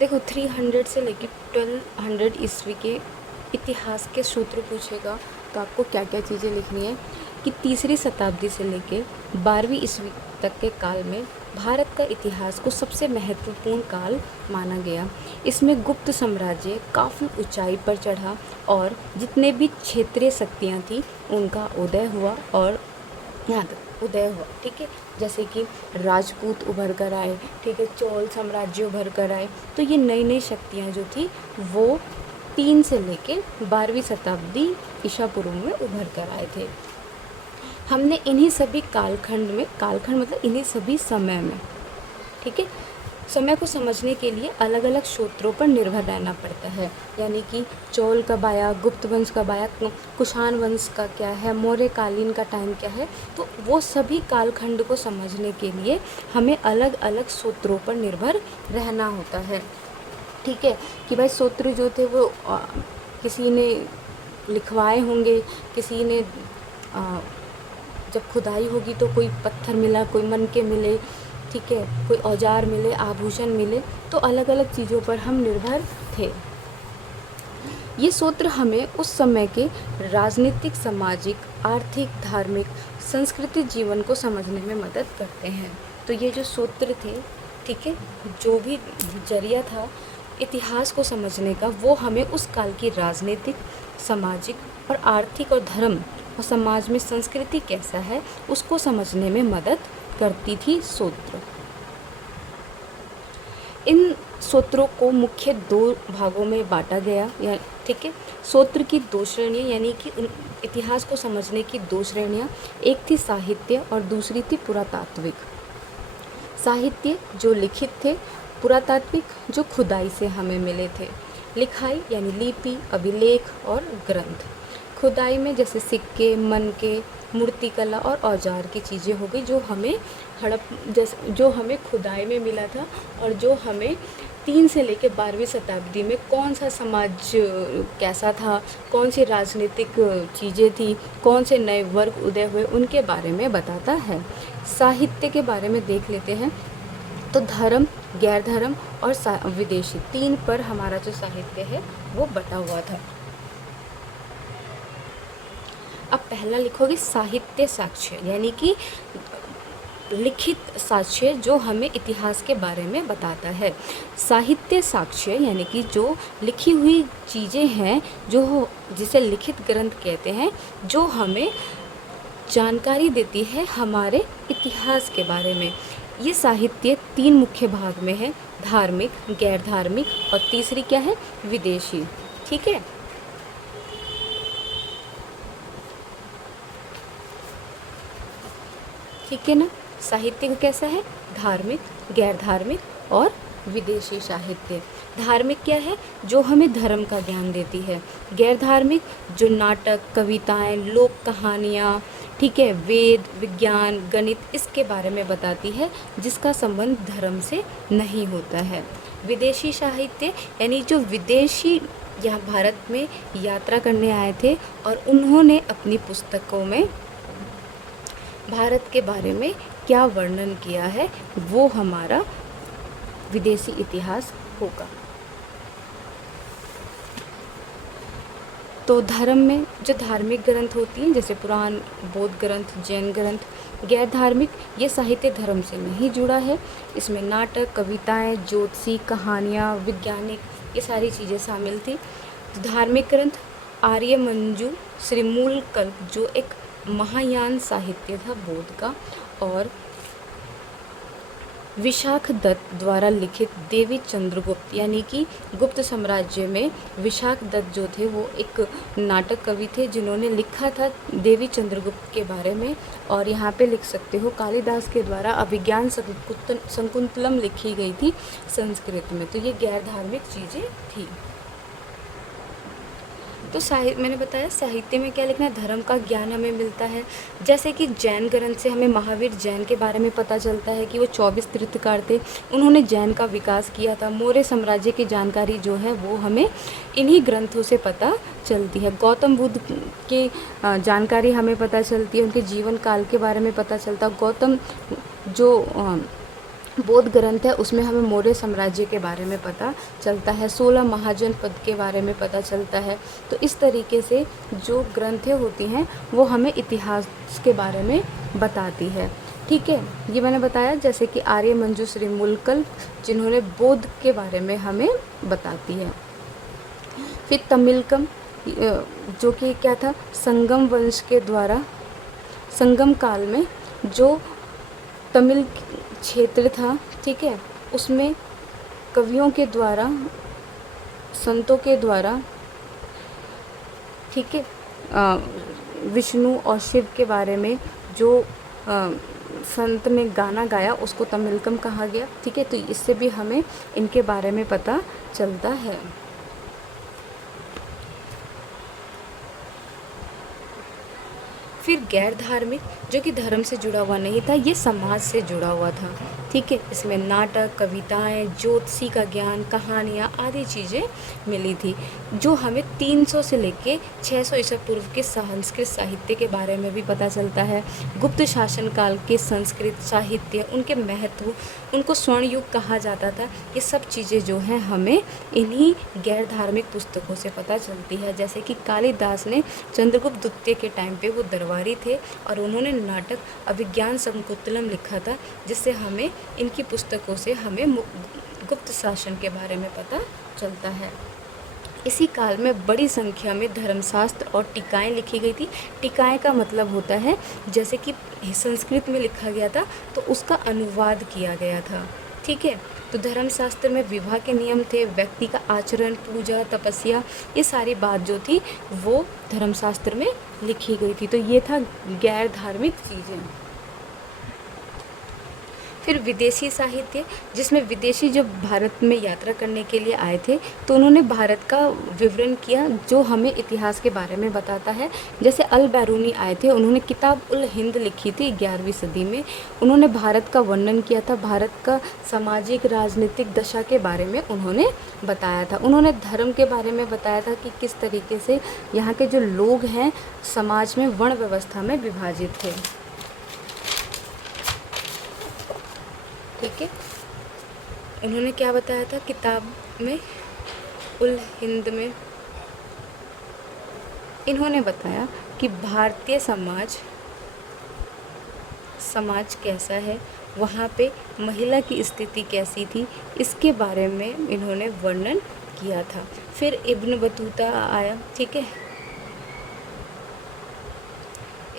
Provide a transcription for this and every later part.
देखो 300 से लेकर 1200 ईस्वी के इतिहास के सूत्र पूछेगा तो आपको क्या क्या चीज़ें लिखनी है कि तीसरी शताब्दी से लेकर 12वीं ईस्वी तक के काल में भारत का इतिहास को सबसे महत्वपूर्ण काल माना गया। इसमें गुप्त साम्राज्य काफ़ी ऊंचाई पर चढ़ा और जितने भी क्षेत्रीय शक्तियाँ थी उनका उदय हुआ और यहाँ तक उदय हुआ, ठीक है। जैसे कि राजपूत उभर कर आए, ठीक है, चोल साम्राज्य उभर कर आए। तो ये नई नई शक्तियाँ जो थी वो 3 से लेके 12वीं शताब्दी ईसा पूर्व में उभर कर आए थे। हमने इन्हीं सभी कालखंड में, कालखंड मतलब इन्हीं सभी समय में, ठीक है, समय को समझने के लिए अलग अलग सूत्रों पर निर्भर रहना पड़ता है। यानी कि चोल कब आया, गुप्त वंश कब आया, कुषाण वंश का क्या है, मौर्य कालीन का टाइम क्या है, तो वो सभी कालखंड को समझने के लिए हमें अलग अलग सूत्रों पर निर्भर रहना होता है, ठीक है। कि भाई सूत्र जो थे वो किसी ने लिखवाए होंगे, किसी ने जब खुदाई होगी तो कोई पत्थर मिला, कोई मनके मिले, ठीक है, कोई औजार मिले, आभूषण मिले, तो अलग अलग चीज़ों पर हम निर्भर थे। ये सूत्र हमें उस समय के राजनीतिक, सामाजिक, आर्थिक, धार्मिक, सांस्कृतिक जीवन को समझने में मदद करते हैं। तो ये जो सूत्र थे, ठीक है, जो भी जरिया था इतिहास को समझने का, वो हमें उस काल की राजनीतिक, सामाजिक और आर्थिक और धर्म और समाज में संस्कृति कैसा है उसको समझने में मदद करती थी सूत्र। इन सूत्रों को मुख्य 2 भागों में बांटा गया, या ठीक है। सूत्र की 2 श्रेणियाँ, यानी कि इतिहास को समझने की 2 श्रेणियाँ, एक थी साहित्य और दूसरी थी पुरातात्विक। साहित्य जो लिखित थे, पुरातात्विक जो खुदाई से हमें मिले थे। लिखाई यानी लिपि, अभिलेख और ग्रंथ। खुदाई में जैसे सिक्के, मनके, मूर्तिकला और औजार की चीज़ें हो गई, जो हमें जो हमें खुदाई में मिला था और जो हमें 3 से लेकर 12वीं शताब्दी में कौन सा समाज कैसा था, कौन सी राजनीतिक चीज़ें थी, कौन से नए वर्ग उदय हुए, उनके बारे में बताता है। साहित्य के बारे में देख लेते हैं। तो धर्म, गैर धर्म और विदेशी, 3 पर हमारा जो साहित्य है वो बटा हुआ था। अब पहला लिखोगे साहित्य साक्ष्य, यानी कि लिखित साक्ष्य जो हमें इतिहास के बारे में बताता है। साहित्य साक्ष्य यानी कि जो लिखी हुई चीज़ें हैं, जो जिसे लिखित ग्रंथ कहते हैं, जो हमें जानकारी देती है हमारे इतिहास के बारे में। ये साहित्य 3 मुख्य भाग में है, धार्मिक, गैर धार्मिक और तीसरी क्या है, विदेशी, ठीक है। ठीक है ना। साहित्य कैसा है, धार्मिक, गैर धार्मिक और विदेशी साहित्य। धार्मिक क्या है, जो हमें धर्म का ज्ञान देती है। गैर धार्मिक जो नाटक, कविताएं, लोक कहानियाँ, ठीक है, वेद, विज्ञान, गणित, इसके बारे में बताती है, जिसका संबंध धर्म से नहीं होता है। विदेशी साहित्य यानी जो विदेशी यहाँ भारत में यात्रा करने आए थे और उन्होंने अपनी पुस्तकों में भारत के बारे में क्या वर्णन किया है, वो हमारा विदेशी इतिहास होगा। तो धर्म में जो धार्मिक ग्रंथ होती हैं, जैसे पुराण, बौद्ध ग्रंथ, जैन ग्रंथ। गैर धार्मिक, ये साहित्य धर्म से नहीं जुड़ा है। इसमें नाटक, कविताएं, ज्योतिषी, कहानियाँ, वैज्ञानिक, ये सारी चीज़ें शामिल थी। तो धार्मिक ग्रंथ आर्यमंजू, श्रीमूल कल्प जो एक महायान साहित्य था बौद्ध का, और विशाख दत्त द्वारा लिखित देवी चंद्रगुप्त, यानी कि गुप्त साम्राज्य में विशाख दत्त जो थे वो एक नाटक कवि थे, जिन्होंने लिखा था देवी चंद्रगुप्त के बारे में। और यहाँ पे लिख सकते हो कालिदास के द्वारा अभिज्ञान शकुंतलम लिखी गई थी संस्कृत में। तो ये गैर धार्मिक चीज़ें थी। तो मैंने बताया साहित्य में क्या लिखना है, धर्म का ज्ञान हमें मिलता है। जैसे कि जैन ग्रंथ से हमें महावीर जैन के बारे में पता चलता है कि वो 24 तीर्थकार थे, उन्होंने जैन का विकास किया था। मौर्य साम्राज्य की जानकारी जो है वो हमें इन्हीं ग्रंथों से पता चलती है। गौतम बुद्ध की जानकारी हमें पता चलती है, उनके जीवन काल के बारे में पता चलता है। गौतम जो बौद्ध ग्रंथ है उसमें हमें मौर्य साम्राज्य के बारे में पता चलता है, 16 महाजनपद के बारे में पता चलता है। तो इस तरीके से जो ग्रंथें होती हैं वो हमें इतिहास के बारे में बताती है। ठीक है, ये मैंने बताया जैसे कि आर्य मंजूश्री मुलकल्प जिन्होंने बौद्ध के बारे में हमें बताती है। फिर तमिलकम जो कि क्या था, संगम वंश के द्वारा संगम काल में जो तमिल क्षेत्र था, ठीक है, उसमें कवियों के द्वारा, संतों के द्वारा, ठीक है, विष्णु और शिव के बारे में जो संत ने गाना गाया उसको तमिलकम कहा गया। ठीक है, तो इससे भी हमें इनके बारे में पता चलता है। फिर गैर धार्मिक जो कि धर्म से जुड़ा हुआ नहीं था, ये समाज से जुड़ा हुआ था। ठीक है, इसमें नाटक, कविताएं, ज्योतिषी का ज्ञान, कहानियाँ आदि चीज़ें मिली थी जो हमें 300 से लेके 600 ईसा पूर्व के संस्कृत साहित्य के बारे में भी पता चलता है। गुप्त शासन काल के संस्कृत साहित्य, उनके महत्व, उनको स्वर्ण युग कहा जाता था। ये सब चीज़ें जो हैं हमें इन्हीं गैर धार्मिक पुस्तकों से पता चलती है। जैसे कि कालिदास ने चंद्रगुप्त द्वितीय के टाइम पे वो दरबारी थे और उन्होंने नाटक अभिज्ञान शकुंतलम लिखा था, जिससे हमें इनकी पुस्तकों से हमें गुप्त शासन के बारे में पता चलता है। इसी काल में बड़ी संख्या में धर्मशास्त्र और टीकाएँ लिखी गई थी। टीकाएँ का मतलब होता है जैसे कि संस्कृत में लिखा गया था तो उसका अनुवाद किया गया था। ठीक है, तो धर्मशास्त्र में विवाह के नियम थे, व्यक्ति का आचरण, पूजा, तपस्या, ये सारी बात जो थी वो धर्मशास्त्र में लिखी गई थी। तो ये था गैर धार्मिक चीज़ें। फिर विदेशी साहित्य, जिसमें विदेशी जो भारत में यात्रा करने के लिए आए थे तो उन्होंने भारत का विवरण किया जो हमें इतिहास के बारे में बताता है। जैसे अल बैरूनी आए थे, उन्होंने किताब उल हिंद लिखी थी 11वीं सदी में। उन्होंने भारत का वर्णन किया था, भारत का सामाजिक राजनीतिक दशा के बारे में उन्होंने बताया था। उन्होंने धर्म के बारे में बताया था कि किस तरीके से यहाँ के जो लोग हैं समाज में वर्ण व्यवस्था में विभाजित थे। ठीक है, उन्होंने क्या बताया था किताब में उल हिंद में, इन्होंने बताया कि भारतीय समाज कैसा है, वहाँ पे महिला की स्थिति कैसी थी, इसके बारे में इन्होंने वर्णन किया था। फिर इब्न बतूता आया। ठीक है,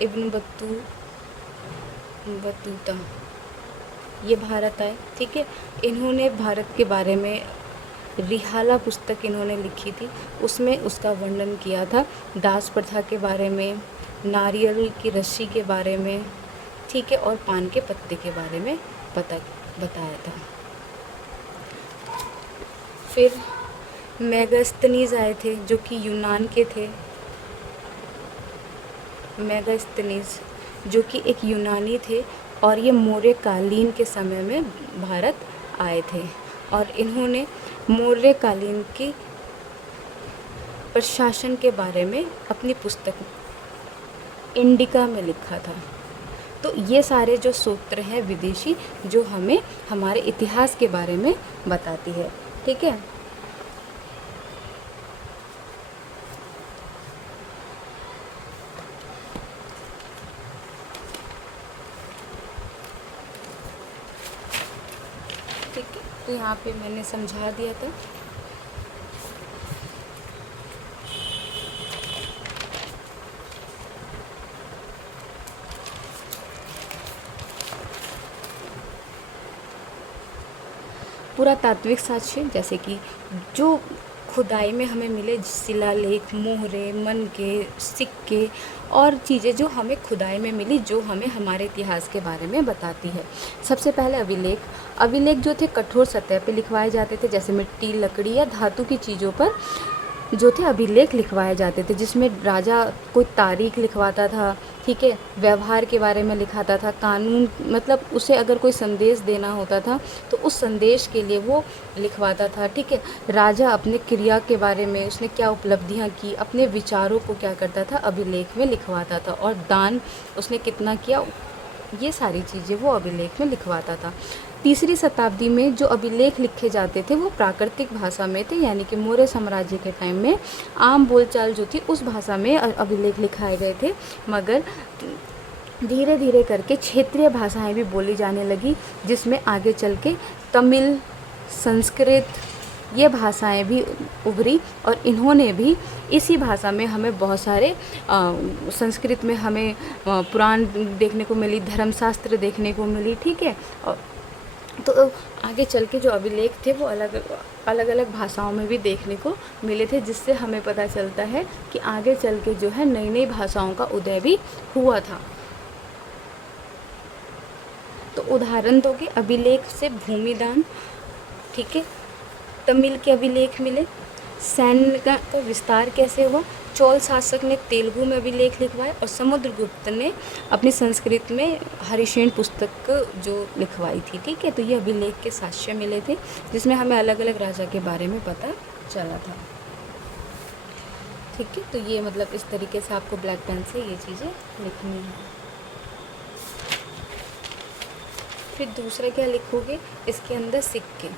इब्न बतूता ये भारत आए। ठीक है, इन्होंने भारत के बारे में रिहाला पुस्तक इन्होंने लिखी थी, उसमें उसका वर्णन किया था, दास प्रथा के बारे में, नारियल की रस्सी के बारे में, ठीक है, और पान के पत्ते के बारे में बताया था। फिर मेगास्थनीज आए थे जो कि यूनान के थे। मेगास्थनीज जो कि एक यूनानी थे और ये मौर्य कालीन के समय में भारत आए थे और इन्होंने मौर्य कालीन की प्रशासन के बारे में अपनी पुस्तक इंडिका में लिखा था। तो ये सारे जो सूत्र हैं विदेशी जो हमें हमारे इतिहास के बारे में बताती है। ठीक है, तो यहाँ पे मैंने समझा दिया था। पुरातात्विक साक्ष्य जैसे कि जो खुदाई में हमें मिले शिलालेख, मोहरे, मनके, सिक्के और चीज़ें जो हमें खुदाई में मिली जो हमें हमारे इतिहास के बारे में बताती है। सबसे पहले अभिलेख जो थे कठोर सतह पे लिखवाए जाते थे, जैसे मिट्टी, लकड़ी या धातु की चीज़ों पर जो थे अभिलेख लिखवाए जाते थे, जिसमें राजा कोई तारीख लिखवाता था। ठीक है, व्यवहार के बारे में लिखाता था, कानून मतलब उसे अगर कोई संदेश देना होता था तो उस संदेश के लिए वो लिखवाता था। ठीक है, राजा अपने क्रिया के बारे में, उसने क्या उपलब्धियां की, अपने विचारों को क्या करता था अभिलेख में लिखवाता था, और दान उसने कितना किया, ये सारी चीज़ें वो अभिलेख में लिखवाता था। तीसरी शताब्दी में जो अभिलेख लिखे जाते थे वो प्राकृतिक भाषा में थे, यानी कि मौर्य साम्राज्य के टाइम में आम बोलचाल जो थी उस भाषा में अभिलेख लिखाए गए थे। मगर धीरे धीरे करके क्षेत्रीय भाषाएं भी बोली जाने लगी, जिसमें आगे चल के तमिल, संस्कृत ये भाषाएं भी उभरी और इन्होंने भी इसी भाषा में हमें बहुत सारे संस्कृत में हमें पुराण देखने को मिली, धर्मशास्त्र देखने को मिली, ठीक है। तो आगे चल के जो अभिलेख थे वो अलग अलग भाषाओं में भी देखने को मिले थे, जिससे हमें पता चलता है कि आगे चल के जो है नई नई भाषाओं का उदय भी हुआ था। तो उदाहरण दो कि अभिलेख से भूमिदान, ठीक है, तमिल के अभिलेख मिले, सैन्य का विस्तार कैसे हुआ, चोल शासक ने तेलुगु में अभिलेख लिखवाए और समुद्रगुप्त ने अपनी संस्कृत में हरिशेन पुस्तक जो लिखवाई थी, ठीक है। तो ये अभिलेख के साक्ष्य मिले थे, जिसमें हमें अलग अलग राजा के बारे में पता चला था, ठीक है। तो ये मतलब इस तरीके से आपको ब्लैक पेन से ये चीज़ें लिखनी है। फिर दूसरा क्या लिखोगे, इसके अंदर सिक्के।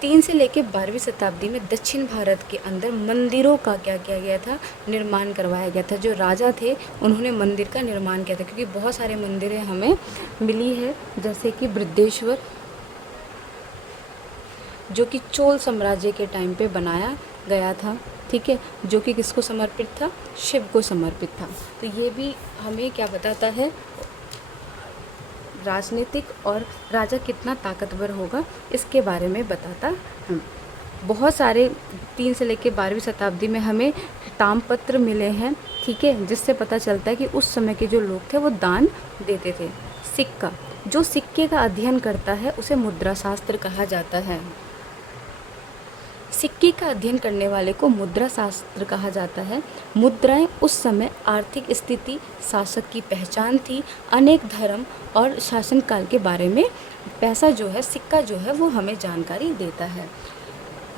3 से लेकर 12वीं शताब्दी में दक्षिण भारत के अंदर मंदिरों का क्या किया गया था, निर्माण करवाया गया था। जो राजा थे उन्होंने मंदिर का निर्माण किया था, क्योंकि बहुत सारे मंदिरें हमें मिली है, जैसे कि बृहदेश्वर जो कि चोल साम्राज्य के टाइम पे बनाया गया था, ठीक है, जो कि किसको समर्पित था, शिव को समर्पित था। तो ये भी हमें क्या बताता है, राजनीतिक और राजा कितना ताकतवर होगा इसके बारे में बताता है। बहुत सारे 3 से लेकर 12वीं शताब्दी में हमें ताम्रपत्र मिले हैं, ठीक है, जिससे पता चलता है कि उस समय के जो लोग थे वो दान देते थे। सिक्का, जो सिक्के का अध्ययन करता है उसे मुद्रा शास्त्र कहा जाता है। सिक्के का अध्ययन करने वाले को मुद्रा शास्त्र कहा जाता है। मुद्राएं उस समय आर्थिक स्थिति, शासक की पहचान थी, अनेक धर्म और शासनकाल के बारे में पैसा जो है, सिक्का जो है वो हमें जानकारी देता है।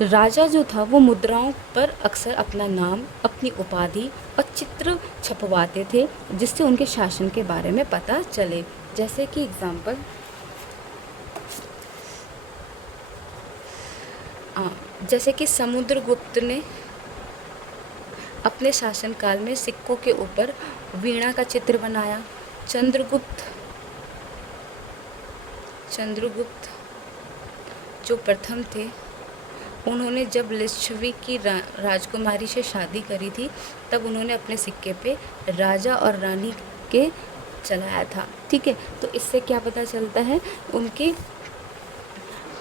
राजा जो था वो मुद्राओं पर अक्सर अपना नाम, अपनी उपाधि और चित्र छपवाते थे, जिससे उनके शासन के बारे में पता चले। जैसे कि एग्जाम्पल, जैसे कि समुद्रगुप्त ने अपने शासनकाल में सिक्कों के ऊपर वीणा का चित्र बनाया। चंद्रगुप्त जो प्रथम थे, उन्होंने जब लिच्छवी की राजकुमारी से शादी करी थी, तब उन्होंने अपने सिक्के पे राजा और रानी के चलाया था, ठीक है। तो इससे क्या पता चलता है, उनके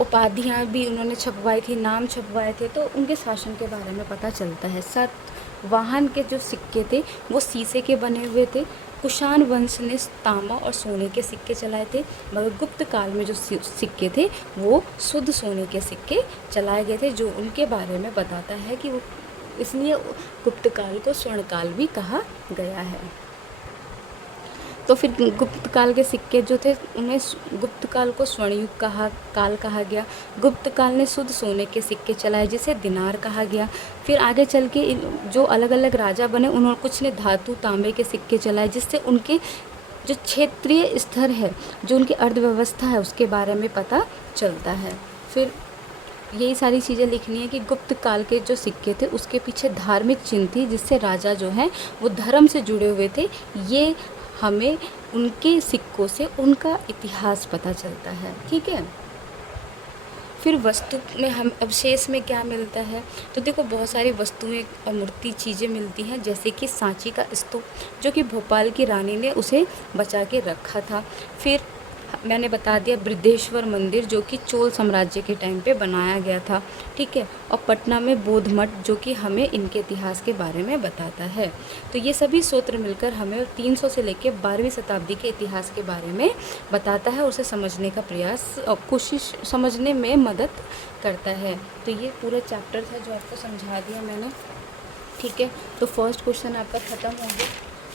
उपाधियाँ भी उन्होंने छपवाई थी, नाम छपवाए थे, तो उनके शासन के बारे में पता चलता है। सातवाहन के जो सिक्के थे वो शीशे के बने हुए थे। कुषाण वंश ने तांबा और सोने के सिक्के चलाए थे, मगर गुप्त काल में जो सिक्के थे वो शुद्ध सोने के सिक्के चलाए गए थे, जो उनके बारे में बताता है कि वो, इसलिए गुप्त काल को स्वर्ण काल भी कहा गया है। तो फिर गुप्त काल के सिक्के जो थे उन्हें गुप्त काल को स्वर्णयुग काल कहा गया। गुप्त काल ने शुद्ध सोने के सिक्के चलाए, जिसे दिनार कहा गया। फिर आगे चल के जो अलग अलग राजा बने, उन्होंने कुछ ने धातु तांबे के सिक्के चलाए, जिससे उनके जो क्षेत्रीय स्तर है, जो उनकी अर्थव्यवस्था है, उसके बारे में पता चलता है। फिर यही सारी चीज़ें लिखनी है कि गुप्त काल के जो सिक्के थे उसके पीछे धार्मिक चिन्ह थी, जिससे राजा जो हैं वो धर्म से जुड़े हुए थे। ये हमें उनके सिक्कों से उनका इतिहास पता चलता है, ठीक है। फिर वस्तु में हम अवशेष में क्या मिलता है, तो देखो बहुत सारी वस्तुएं और मूर्ति चीज़ें मिलती हैं, जैसे कि सांची का स्तूप, जो कि भोपाल की रानी ने उसे बचा के रखा था। फिर मैंने बता दिया बृहदेश्वर मंदिर, जो कि चोल साम्राज्य के टाइम पे बनाया गया था, ठीक है। और पटना में बौद्ध मठ, जो कि हमें इनके इतिहास के बारे में बताता है। तो ये सभी सूत्र मिलकर हमें 300 से लेकर 12वीं शताब्दी के इतिहास के बारे में बताता है, उसे समझने का प्रयास और कोशिश समझने में मदद करता है। तो ये पूरा चैप्टर था जो आपको समझा दिया मैंने, ठीक है। तो फर्स्ट क्वेश्चन आपका ख़त्म हो गया।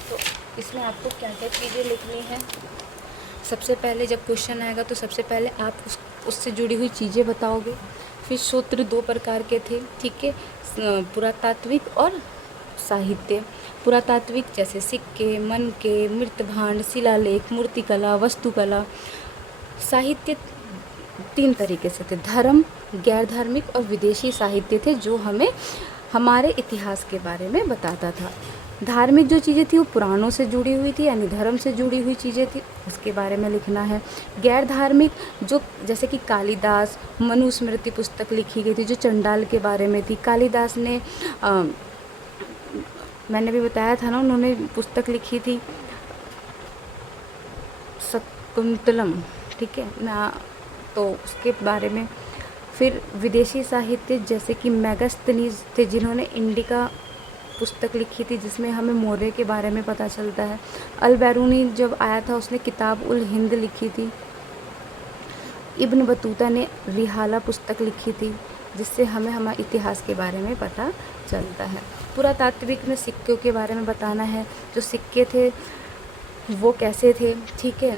तो इसमें आपको क्या क्या चीज़ें लिखनी है, सबसे पहले जब क्वेश्चन आएगा तो सबसे पहले आप उससे जुड़ी हुई चीज़ें बताओगे। फिर सूत्र 2 प्रकार के थे, ठीक है, पुरातात्विक और साहित्य, पुरातात्विक जैसे सिक्के, मनके, मृतभांड, शिलालेख, मूर्तिकला, वस्तुकला। साहित्य 3 तरीके से थे, धर्म, गैर धार्मिक और विदेशी साहित्य थे जो हमें हमारे इतिहास के बारे में बताता था। धार्मिक जो चीज़ें थी वो पुराणों से जुड़ी हुई थी, यानी धर्म से जुड़ी हुई चीज़ें थी, उसके बारे में लिखना है। गैर धार्मिक जो जैसे कि कालिदास, मनुस्मृति पुस्तक लिखी गई थी जो चंडाल के बारे में थी। कालिदास ने मैंने भी बताया था ना, उन्होंने पुस्तक लिखी थी शकुंतलम, ठीक है ना, तो उसके बारे में। फिर विदेशी साहित्य जैसे कि मेगास्थनीज थे जिन्होंने इंडिका पुस्तक लिखी थी जिसमें हमें मौर्य के बारे में पता चलता है। अल बैरूनी जब आया था उसने किताब उल हिंद लिखी थी। इब्न बतूता ने रिहाला पुस्तक लिखी थी जिससे हमें हमारे इतिहास के बारे में पता चलता है। पुरातात्विक में सिक्कों के बारे में बताना है, जो सिक्के थे वो कैसे थे, ठीक है।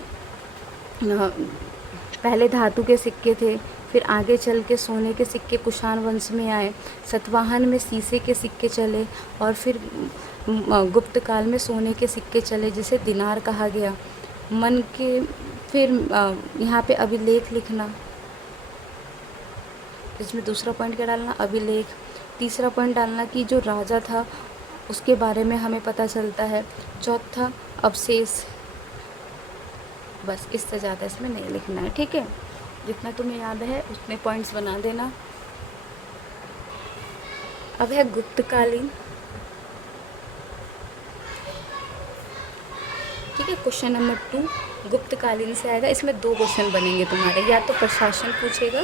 पहले धातु के सिक्के थे, फिर आगे चल के सोने के सिक्के कुषाण वंश में आए, सातवाहन में शीशे के सिक्के चले और फिर गुप्त काल में सोने के सिक्के चले जिसे दिनार कहा गया। मन के फिर यहाँ पे अभिलेख लिखना, इसमें दूसरा पॉइंट क्या डालना, अभिलेख। तीसरा पॉइंट डालना कि जो राजा था उसके बारे में हमें पता चलता है। चौथा अवशेष। बस इससे ज़्यादा इसमें नहीं लिखना है, ठीक है। जितना तुम्हें याद है उतने पॉइंट्स बना देना। अब है गुप्तकालीन, ठीक है। क्वेश्चन नंबर 2 गुप्तकालीन से आएगा। इसमें 2 क्वेश्चन बनेंगे तुम्हारे, या तो प्रशासन पूछेगा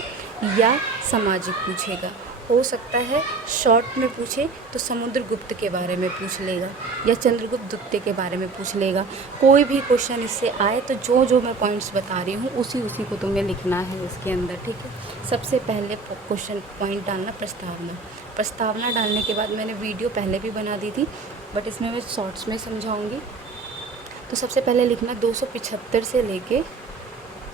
या सामाजिक पूछेगा। हो सकता है शॉर्ट में पूछे तो समुद्रगुप्त के बारे में पूछ लेगा या चंद्रगुप्त द्वितीय के बारे में पूछ लेगा। कोई भी क्वेश्चन इससे आए तो जो जो मैं पॉइंट्स बता रही हूँ उसी को तुम्हें लिखना है इसके अंदर, ठीक है। सबसे पहले क्वेश्चन पॉइंट डालना प्रस्तावना। प्रस्तावना डालने के बाद मैंने वीडियो पहले भी बना दी थी बट इसमें मैं शॉर्ट्स में समझाऊँगी। तो सबसे पहले लिखना 275 से लेके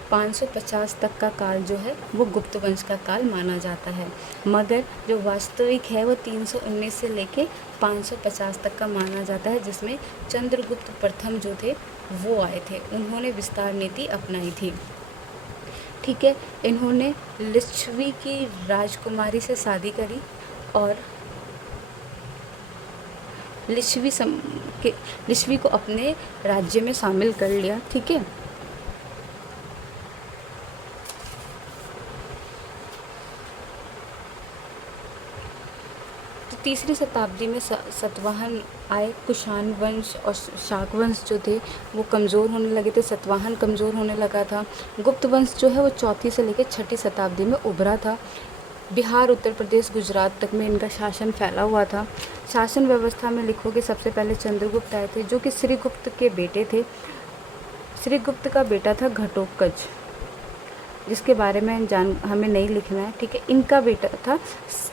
550 तक का काल जो है वो गुप्त वंश का काल माना जाता है, मगर जो वास्तविक है वो 319 से लेके 550 तक का माना जाता है, जिसमें चंद्रगुप्त प्रथम जो थे वो आए थे। उन्होंने विस्तार नीति अपनाई थी, ठीक है। इन्होंने लिच्छवी की राजकुमारी से शादी करी और लिच्छवी को अपने राज्य में शामिल कर लिया, ठीक है। तो तीसरी शताब्दी में सातवाहन आए। कुषाण वंश और शाक वंश जो थे वो कमज़ोर होने लगे थे, सातवाहन कमज़ोर होने लगा था। गुप्त वंश जो है वो 4वीं से लेकर 6ठी शताब्दी में उभरा था। बिहार, उत्तर प्रदेश, गुजरात तक में इनका शासन फैला हुआ था। शासन व्यवस्था में लिखोगे सबसे पहले चंद्रगुप्त आए थे जो कि श्रीगुप्त के बेटे थे। श्रीगुप्त का बेटा था घटोत्कच, जिसके बारे में हमें नहीं लिखना है, ठीक है। इनका बेटा था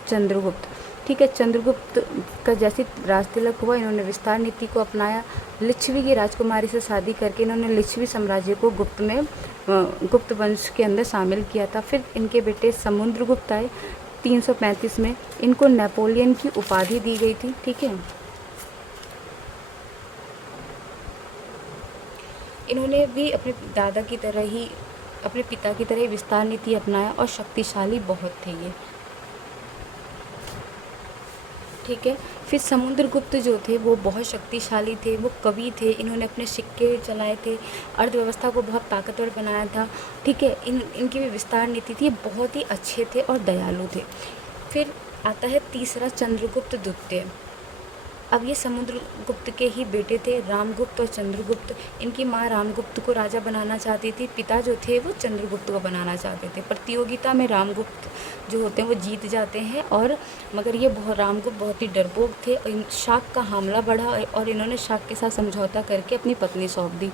चंद्रगुप्त, ठीक है। चंद्रगुप्त का जैसे राज तिलक हुआ इन्होंने विस्तार नीति को अपनाया। लिच्छवी की राजकुमारी से शादी करके इन्होंने लिच्छवी साम्राज्य को गुप्त वंश के अंदर शामिल किया था। फिर इनके बेटे समुद्रगुप्त आए 335 में। इनको नेपोलियन की उपाधि दी गई थी, ठीक है। इन्होंने भी अपने दादा की तरह ही, अपने पिता की तरह ही विस्तार नीति अपनाया और शक्तिशाली बहुत थे ये, ठीक है। फिर समुद्रगुप्त जो थे वो बहुत शक्तिशाली थे, वो कवि थे। इन्होंने अपने सिक्के चलाए थे, अर्थव्यवस्था को बहुत ताकतवर बनाया था, ठीक है। इनकी भी विस्तार नीति थी, बहुत ही अच्छे थे और दयालु थे। फिर आता है तीसरा चंद्रगुप्त द्वितीय। अब ये समुद्रगुप्त के ही बेटे थे, रामगुप्त और चंद्रगुप्त। इनकी माँ रामगुप्त को राजा बनाना चाहती थी, पिता जो थे वो चंद्रगुप्त को बनाना चाहते थे। प्रतियोगिता में रामगुप्त जो होते हैं वो जीत जाते हैं, और मगर ये रामगुप्त बहुत ही डरपोक थे। शाक का हमला बढ़ा और इन्होंने शाक के साथ समझौता करके अपनी पत्नी सौंप दी।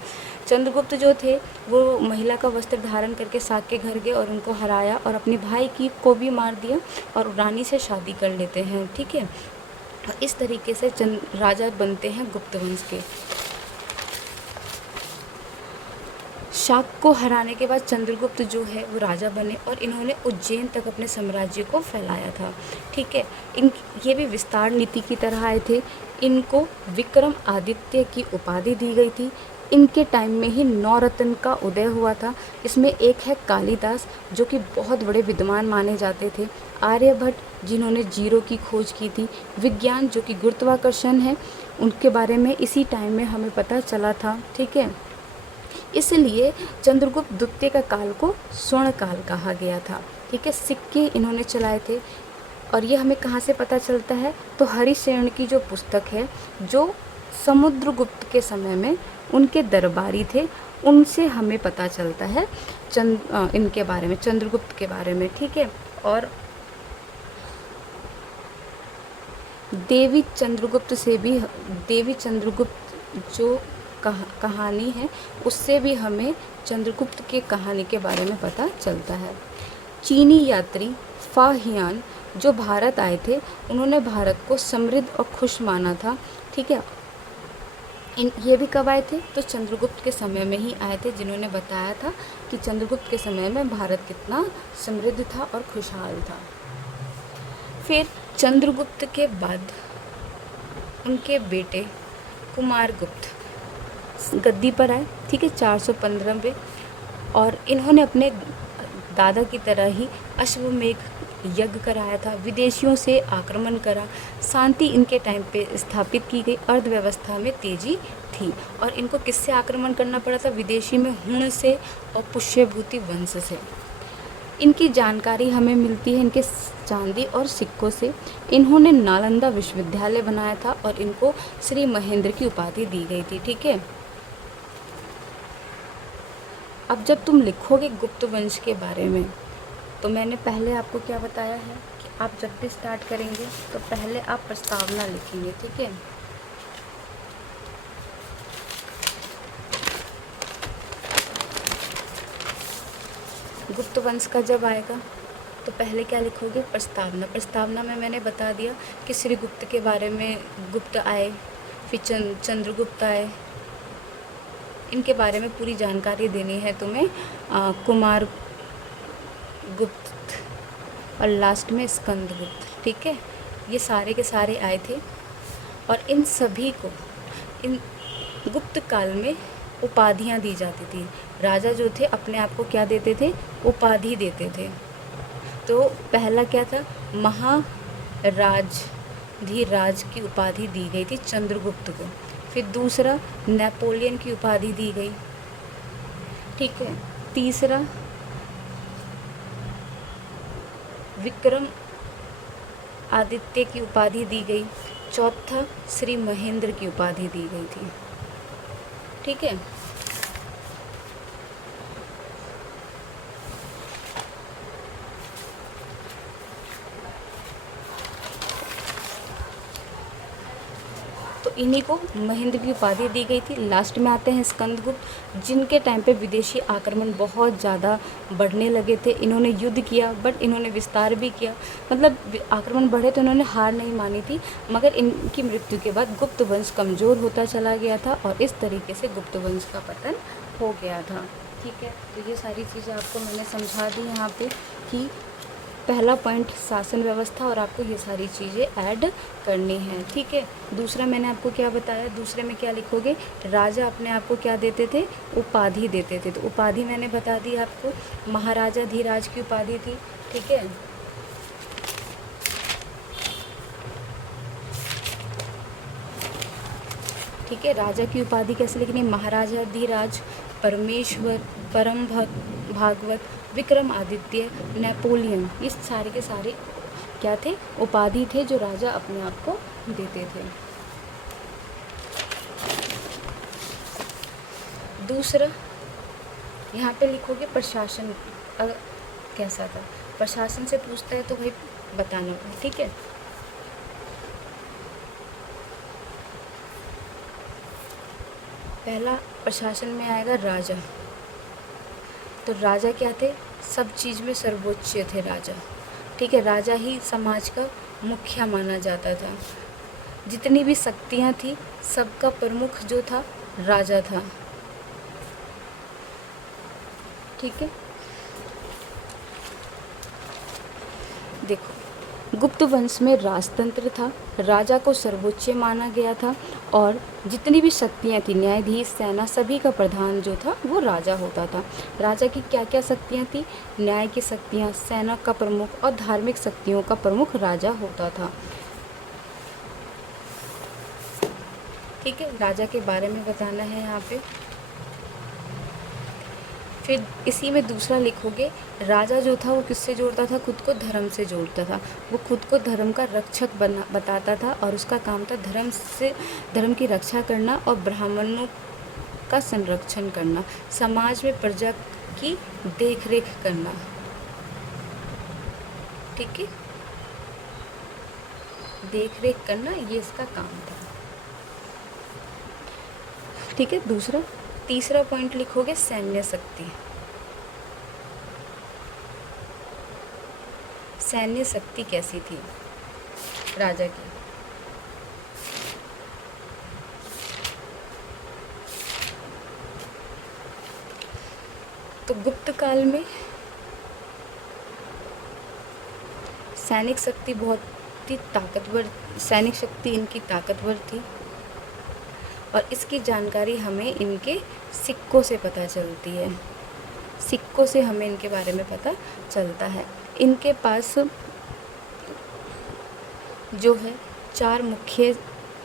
चंद्रगुप्त जो थे वो महिला का वस्त्र धारण करके शाक के घर गए और उनको हराया और अपने भाई को भी मार दिया और रानी से शादी कर लेते हैं, ठीक है। इस तरीके से राजा बनते हैं गुप्त वंश के। शाक को हराने के बाद चंद्रगुप्त जो है वो राजा बने और इन्होंने उज्जैन तक अपने साम्राज्य को फैलाया था। ठीक है, इन ये भी विस्तार नीति की तरह आए थे। इनको विक्रम आदित्य की उपाधि दी गई थी। इनके टाइम में ही नवरत्न का उदय हुआ था। इसमें एक है कालिदास, जो कि बहुत बड़े विद्वान माने जाते थे। आर्यभट्ट, जिन्होंने जीरो की खोज की थी। विज्ञान, जो कि गुरुत्वाकर्षण है, उनके बारे में इसी टाइम में हमें पता चला था। ठीक है, इसलिए चंद्रगुप्त द्वितीय का काल को स्वर्ण काल कहा गया था। ठीक है, सिक्के इन्होंने चलाए थे। और ये हमें कहाँ से पता चलता है, तो हरिशेन की जो पुस्तक है, जो समुद्रगुप्त के समय में उनके दरबारी थे, उनसे हमें पता चलता है इनके बारे में, चंद्रगुप्त के बारे में। ठीक है, और देवी चंद्रगुप्त जो कहानी है, उससे भी हमें चंद्रगुप्त की कहानी के बारे में पता चलता है। चीनी यात्री फाहियान जो भारत आए थे, उन्होंने भारत को समृद्ध और खुश माना था। ठीक है, ये भी कब आए थे, तो चंद्रगुप्त के समय में ही आए थे, जिन्होंने बताया था कि चंद्रगुप्त के समय में भारत कितना समृद्ध था और खुशहाल था। फिर चंद्रगुप्त के बाद उनके बेटे कुमारगुप्त गद्दी पर आए। ठीक है, 415 में, और इन्होंने अपने दादा की तरह ही अश्वमेध यज्ञ कराया था, विदेशियों से आक्रमण करा, शांति इनके टाइम पे स्थापित की गई, अर्थव्यवस्था में तेजी थी। और इनको किससे आक्रमण करना पड़ा था, विदेशी में हुण से और पुष्यभूति वंश से। इनकी जानकारी हमें मिलती है इनके चांदी और सिक्कों से। इन्होंने नालंदा विश्वविद्यालय बनाया था और इनको श्री महेंद्र की उपाधि दी गई थी। ठीक है, अब जब तुम लिखोगे गुप्त वंश के बारे में, तो मैंने पहले आपको क्या बताया है कि आप जब भी स्टार्ट करेंगे तो पहले आप प्रस्तावना लिखेंगे। ठीक है, गुप्त वंश का जब आएगा तो पहले क्या लिखोगे, प्रस्तावना। प्रस्तावना में मैंने बता दिया कि श्रीगुप्त के बारे में गुप्त आए, फिर चंद्रगुप्त आए, इनके बारे में पूरी जानकारी देनी है तुम्हें। कुमार गुप्त और लास्ट में स्कंदगुप्त। ठीक है, ये सारे के सारे आए थे और इन सभी को इन गुप्त काल में उपाधियां दी जाती थी। राजा जो थे अपने आप को क्या देते थे, उपाधि देते थे। तो पहला क्या था, महाराज की उपाधि दी गई थी चंद्रगुप्त को। फिर दूसरा, नेपोलियन की उपाधि दी गई। ठीक है, तीसरा, विक्रम आदित्य की उपाधि दी गई। चौथा, श्री महेंद्र की उपाधि दी गई थी। ठीक है, तो इन्हीं को महेंद्र की उपाधि दी गई थी। लास्ट में आते हैं स्कंदगुप्त, जिनके टाइम पे विदेशी आक्रमण बहुत ज़्यादा बढ़ने लगे थे। इन्होंने युद्ध किया, बट इन्होंने विस्तार भी किया, मतलब आक्रमण बढ़े तो इन्होंने हार नहीं मानी थी। मगर इनकी मृत्यु के बाद गुप्त वंश कमज़ोर होता चला गया था और इस तरीके से गुप्त वंश का पतन हो गया था। ठीक है, तो ये सारी चीज़ें आपको मैंने समझा दी यहाँ पे कि पहला पॉइंट शासन व्यवस्था, और आपको ये सारी चीज़ें ऐड करनी है। ठीक है, दूसरा मैंने आपको क्या बताया, दूसरे में क्या लिखोगे, राजा अपने आप को क्या देते थे, उपाधि देते थे। तो उपाधि मैंने बता दी आपको, महाराजा धीराज की उपाधि थी। ठीक है, ठीक है, राजा की उपाधि कैसे लिखनी, महाराजा धीराज, परमेश्वर, परम भागवत, विक्रम आदित्य, नेपोलियन, ये सारे के सारे क्या थे, उपाधि थे जो राजा अपने आप को देते थे। दूसरा यहाँ पे लिखोगे प्रशासन कैसा था, प्रशासन से पूछता है तो भाई बताना है। ठीक है, पहला प्रशासन में आएगा राजा। तो राजा क्या थे, सब चीज़ में सर्वोच्च थे राजा। ठीक है, राजा ही समाज का मुखिया माना जाता था। जितनी भी शक्तियाँ थी, सबका प्रमुख जो था राजा था। ठीक है। देखो, गुप्त वंश में राजतंत्र था, राजा को सर्वोच्च माना गया था और जितनी भी शक्तियाँ थी, न्यायाधीश, सेना, सभी का प्रधान जो था वो राजा होता था। राजा की क्या क्या शक्तियाँ थी? न्याय की शक्तियाँ, सेना का प्रमुख और धार्मिक शक्तियों का प्रमुख राजा होता था। ठीक है, राजा के बारे में बताना है यहाँ पे। फिर इसी में दूसरा लिखोगे, राजा जो था वो किससे जोड़ता था? खुद को धर्म से जोड़ता था। वो खुद को धर्म का रक्षक बताता था और उसका काम था धर्म की रक्षा करना और ब्राह्मणों का संरक्षण करना, समाज में प्रजा की देखरेख करना। ठीक है, देखरेख करना ये इसका काम था। ठीक है, तीसरा पॉइंट लिखोगे, सैन्य शक्ति। सैन्य शक्ति कैसी थी राजा की? तो गुप्त काल में सैनिक शक्ति बहुत ही ताकतवर, सैनिक शक्ति इनकी ताकतवर थी और इसकी जानकारी हमें इनके सिक्कों से पता चलती है। सिक्कों से हमें इनके बारे में पता चलता है। इनके पास जो है 4 मुख्य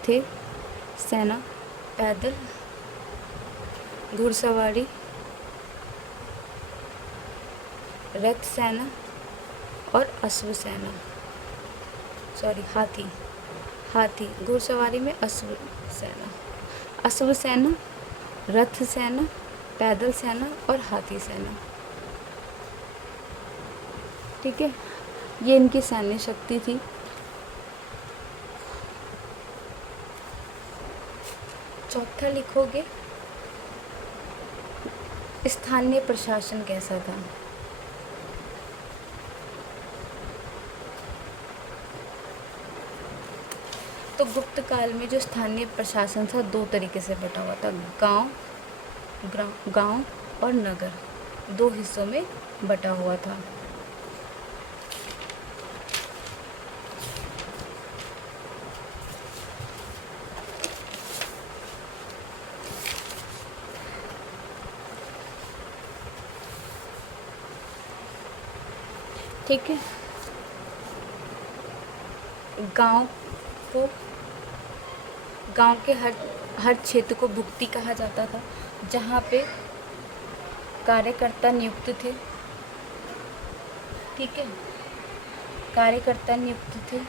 थे, सेना, पैदल, घुड़सवारी, रथ सेना और अश्व सेना। हाथी, घुड़सवारी में अश्व सेना, रथ सेना, पैदल सेना और हाथी सेना। ठीक है, ये इनकी सैन्य शक्ति थी। चौथा लिखोगे, स्थानीय प्रशासन कैसा था? तो गुप्त काल में जो स्थानीय प्रशासन था 2 तरीके से बटा हुआ था, गांव और नगर, 2 हिस्सों में बटा हुआ था। ठीक है, गांव के हर क्षेत्र को भुक्ति कहा जाता था, जहाँ पे कार्यकर्ता नियुक्त थे। ठीक है, कार्यकर्ता नियुक्त थे।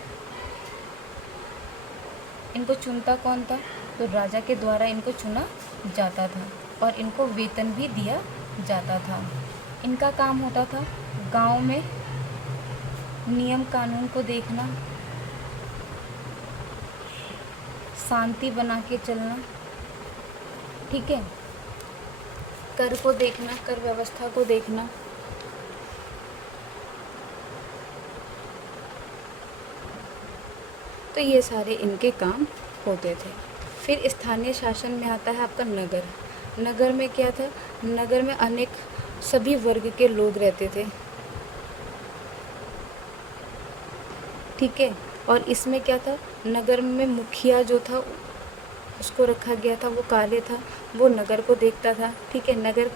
इनको चुनता कौन था? तो राजा के द्वारा इनको चुना जाता था और इनको वेतन भी दिया जाता था। इनका काम होता था गांव में नियम कानून को देखना, शांति बना के चलना। ठीक है, कर को देखना, कर व्यवस्था को देखना। तो ये सारे इनके काम होते थे। फिर स्थानीय शासन में आता है आपका नगर। नगर में क्या था? नगर में अनेक सभी वर्ग के लोग रहते थे। ठीक है, और इसमें क्या था? नगर में मुखिया जो था उसको रखा गया था, वो कार्य था वो नगर को देखता था। ठीक है, नगर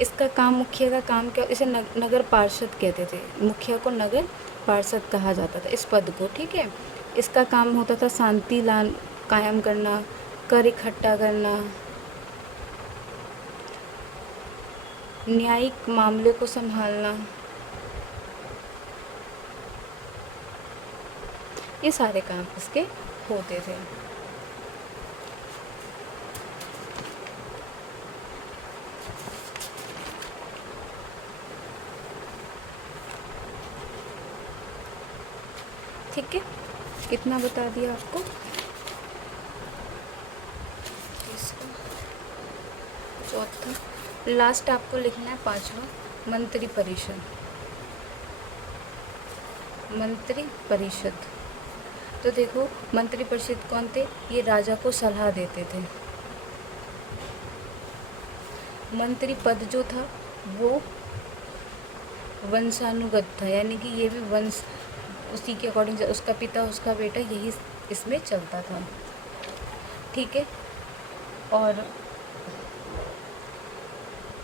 इसका काम, मुखिया का काम क्या? इसे नगर पार्षद कहते थे। मुखिया को नगर पार्षद कहा जाता था, इस पद को। ठीक है, इसका काम होता था शांति कायम करना, कर इकट्ठा करना, न्यायिक मामले को संभालना। ये सारे काम इसके होते थे। ठीक है, कितना बता दिया आपको? चौथा, लास्ट आपको लिखना है 5वां, मंत्री परिषद। मंत्री परिषद तो देखो मंत्रिपरिषद कौन थे, ये राजा को सलाह देते थे। मंत्री पद जो था वो वंशानुगत था, यानी कि ये भी वंश उसी के अकॉर्डिंग, उसका पिता उसका बेटा यही इसमें चलता था। ठीक है। और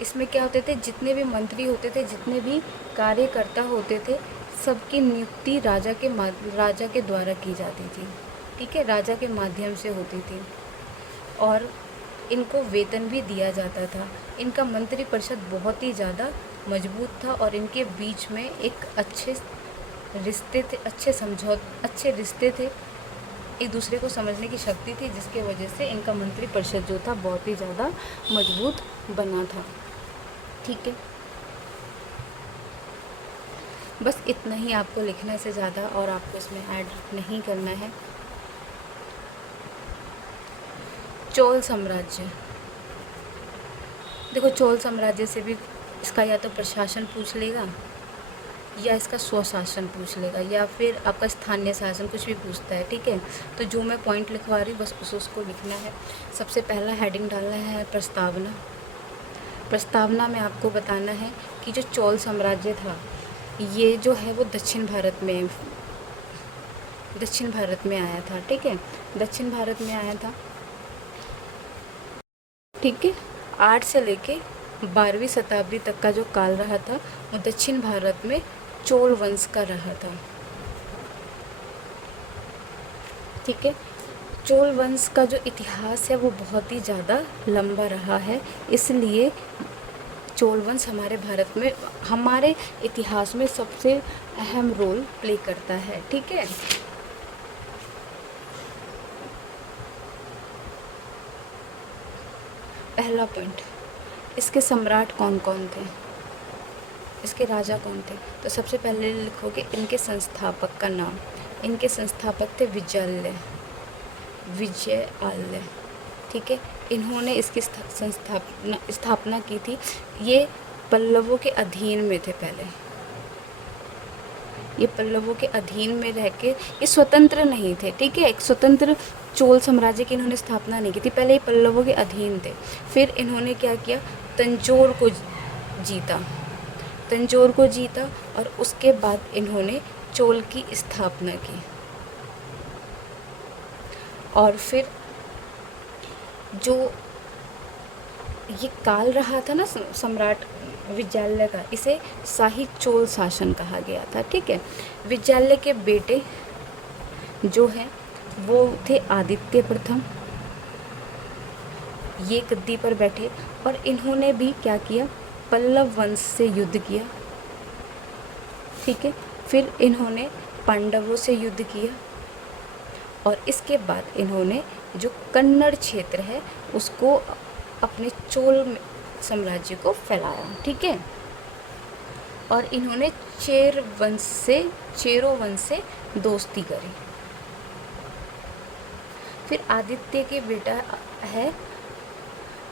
इसमें क्या होते थे, जितने भी मंत्री होते थे, जितने भी कार्यकर्ता होते थे, सबकी नियुक्ति राजा के द्वारा की जाती थी। ठीक है, राजा के माध्यम से होती थी और इनको वेतन भी दिया जाता था। इनका मंत्रिपरिषद बहुत ही ज़्यादा मजबूत था और इनके बीच में एक अच्छे रिश्ते थे, अच्छे रिश्ते थे, एक दूसरे को समझने की शक्ति थी, जिसके वजह से इनका मंत्रिपरिषद जो था बहुत ही ज़्यादा मजबूत बना था। ठीक है, बस इतना ही आपको लिखना है, इससे ज़्यादा और आपको इसमें ऐड नहीं करना है। चोल साम्राज्य, देखो चोल साम्राज्य से भी इसका या तो प्रशासन पूछ लेगा या इसका स्वशासन पूछ लेगा या फिर आपका स्थानीय शासन, कुछ भी पूछता है। ठीक है, तो जो मैं पॉइंट लिखवा रही हूँ बस उसको लिखना है। सबसे पहला हेडिंग डालना है प्रस्तावना। प्रस्तावना में आपको बताना है कि जो चोल साम्राज्य था ये जो है वो दक्षिण भारत में आया था। ठीक है, दक्षिण भारत में आया था। ठीक है, 8 से लेके 12वीं शताब्दी तक का जो काल रहा था वो दक्षिण भारत में चोल वंश का रहा था। ठीक है, चोल वंश का जो इतिहास है वो बहुत ही ज़्यादा लंबा रहा है, इसलिए चोल वंश हमारे इतिहास में सबसे अहम रोल प्ले करता है। ठीक है, पहला पॉइंट, इसके सम्राट कौन कौन थे, इसके राजा कौन थे। तो सबसे पहले लिखोगे इनके संस्थापक का नाम। इनके संस्थापक थे विजयालय। ठीक है, इन्होंने इसकी स्थापना की थी। ये पल्लवों के अधीन में थे पहले, ये पल्लवों के अधीन में रह के ये स्वतंत्र नहीं थे। ठीक है, एक स्वतंत्र चोल साम्राज्य की इन्होंने स्थापना नहीं की थी, पहले ये पल्लवों के अधीन थे। फिर इन्होंने क्या किया, तंजौर को जीता और उसके बाद इन्होंने चोल की स्थापना की। और फिर जो ये काल रहा था ना सम्राट विजयालय का, इसे शाही चोल शासन कहा गया था। ठीक है, विजयालय के बेटे जो हैं वो थे आदित्य प्रथम, ये गद्दी पर बैठे और इन्होंने भी क्या किया, पल्लव वंश से युद्ध किया। ठीक है, फिर इन्होंने पांडवों से युद्ध किया और इसके बाद इन्होंने जो कन्नड़ क्षेत्र है उसको अपने चोल साम्राज्य को फैलाया। ठीक है, और इन्होंने चेरो वंश से दोस्ती करी। फिर आदित्य के बेटा है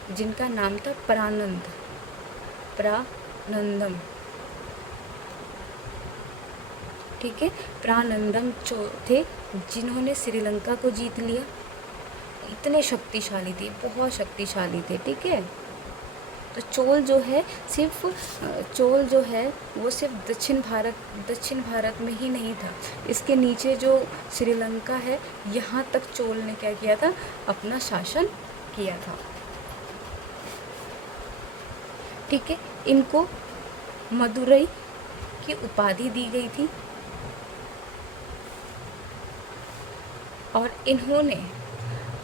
जिनका नाम था प्रानंदम। ठीक है, प्रानंदम थे जिन्होंने श्रीलंका को जीत लिया। इतने शक्तिशाली थे, बहुत शक्तिशाली थे। ठीक है, तो चोल जो है वो सिर्फ दक्षिण भारत में ही नहीं था, इसके नीचे जो श्रीलंका है यहाँ तक चोल ने क्या किया था, अपना शासन किया था। ठीक है, इनको मदुरई की उपाधि दी गई थी और इन्होंने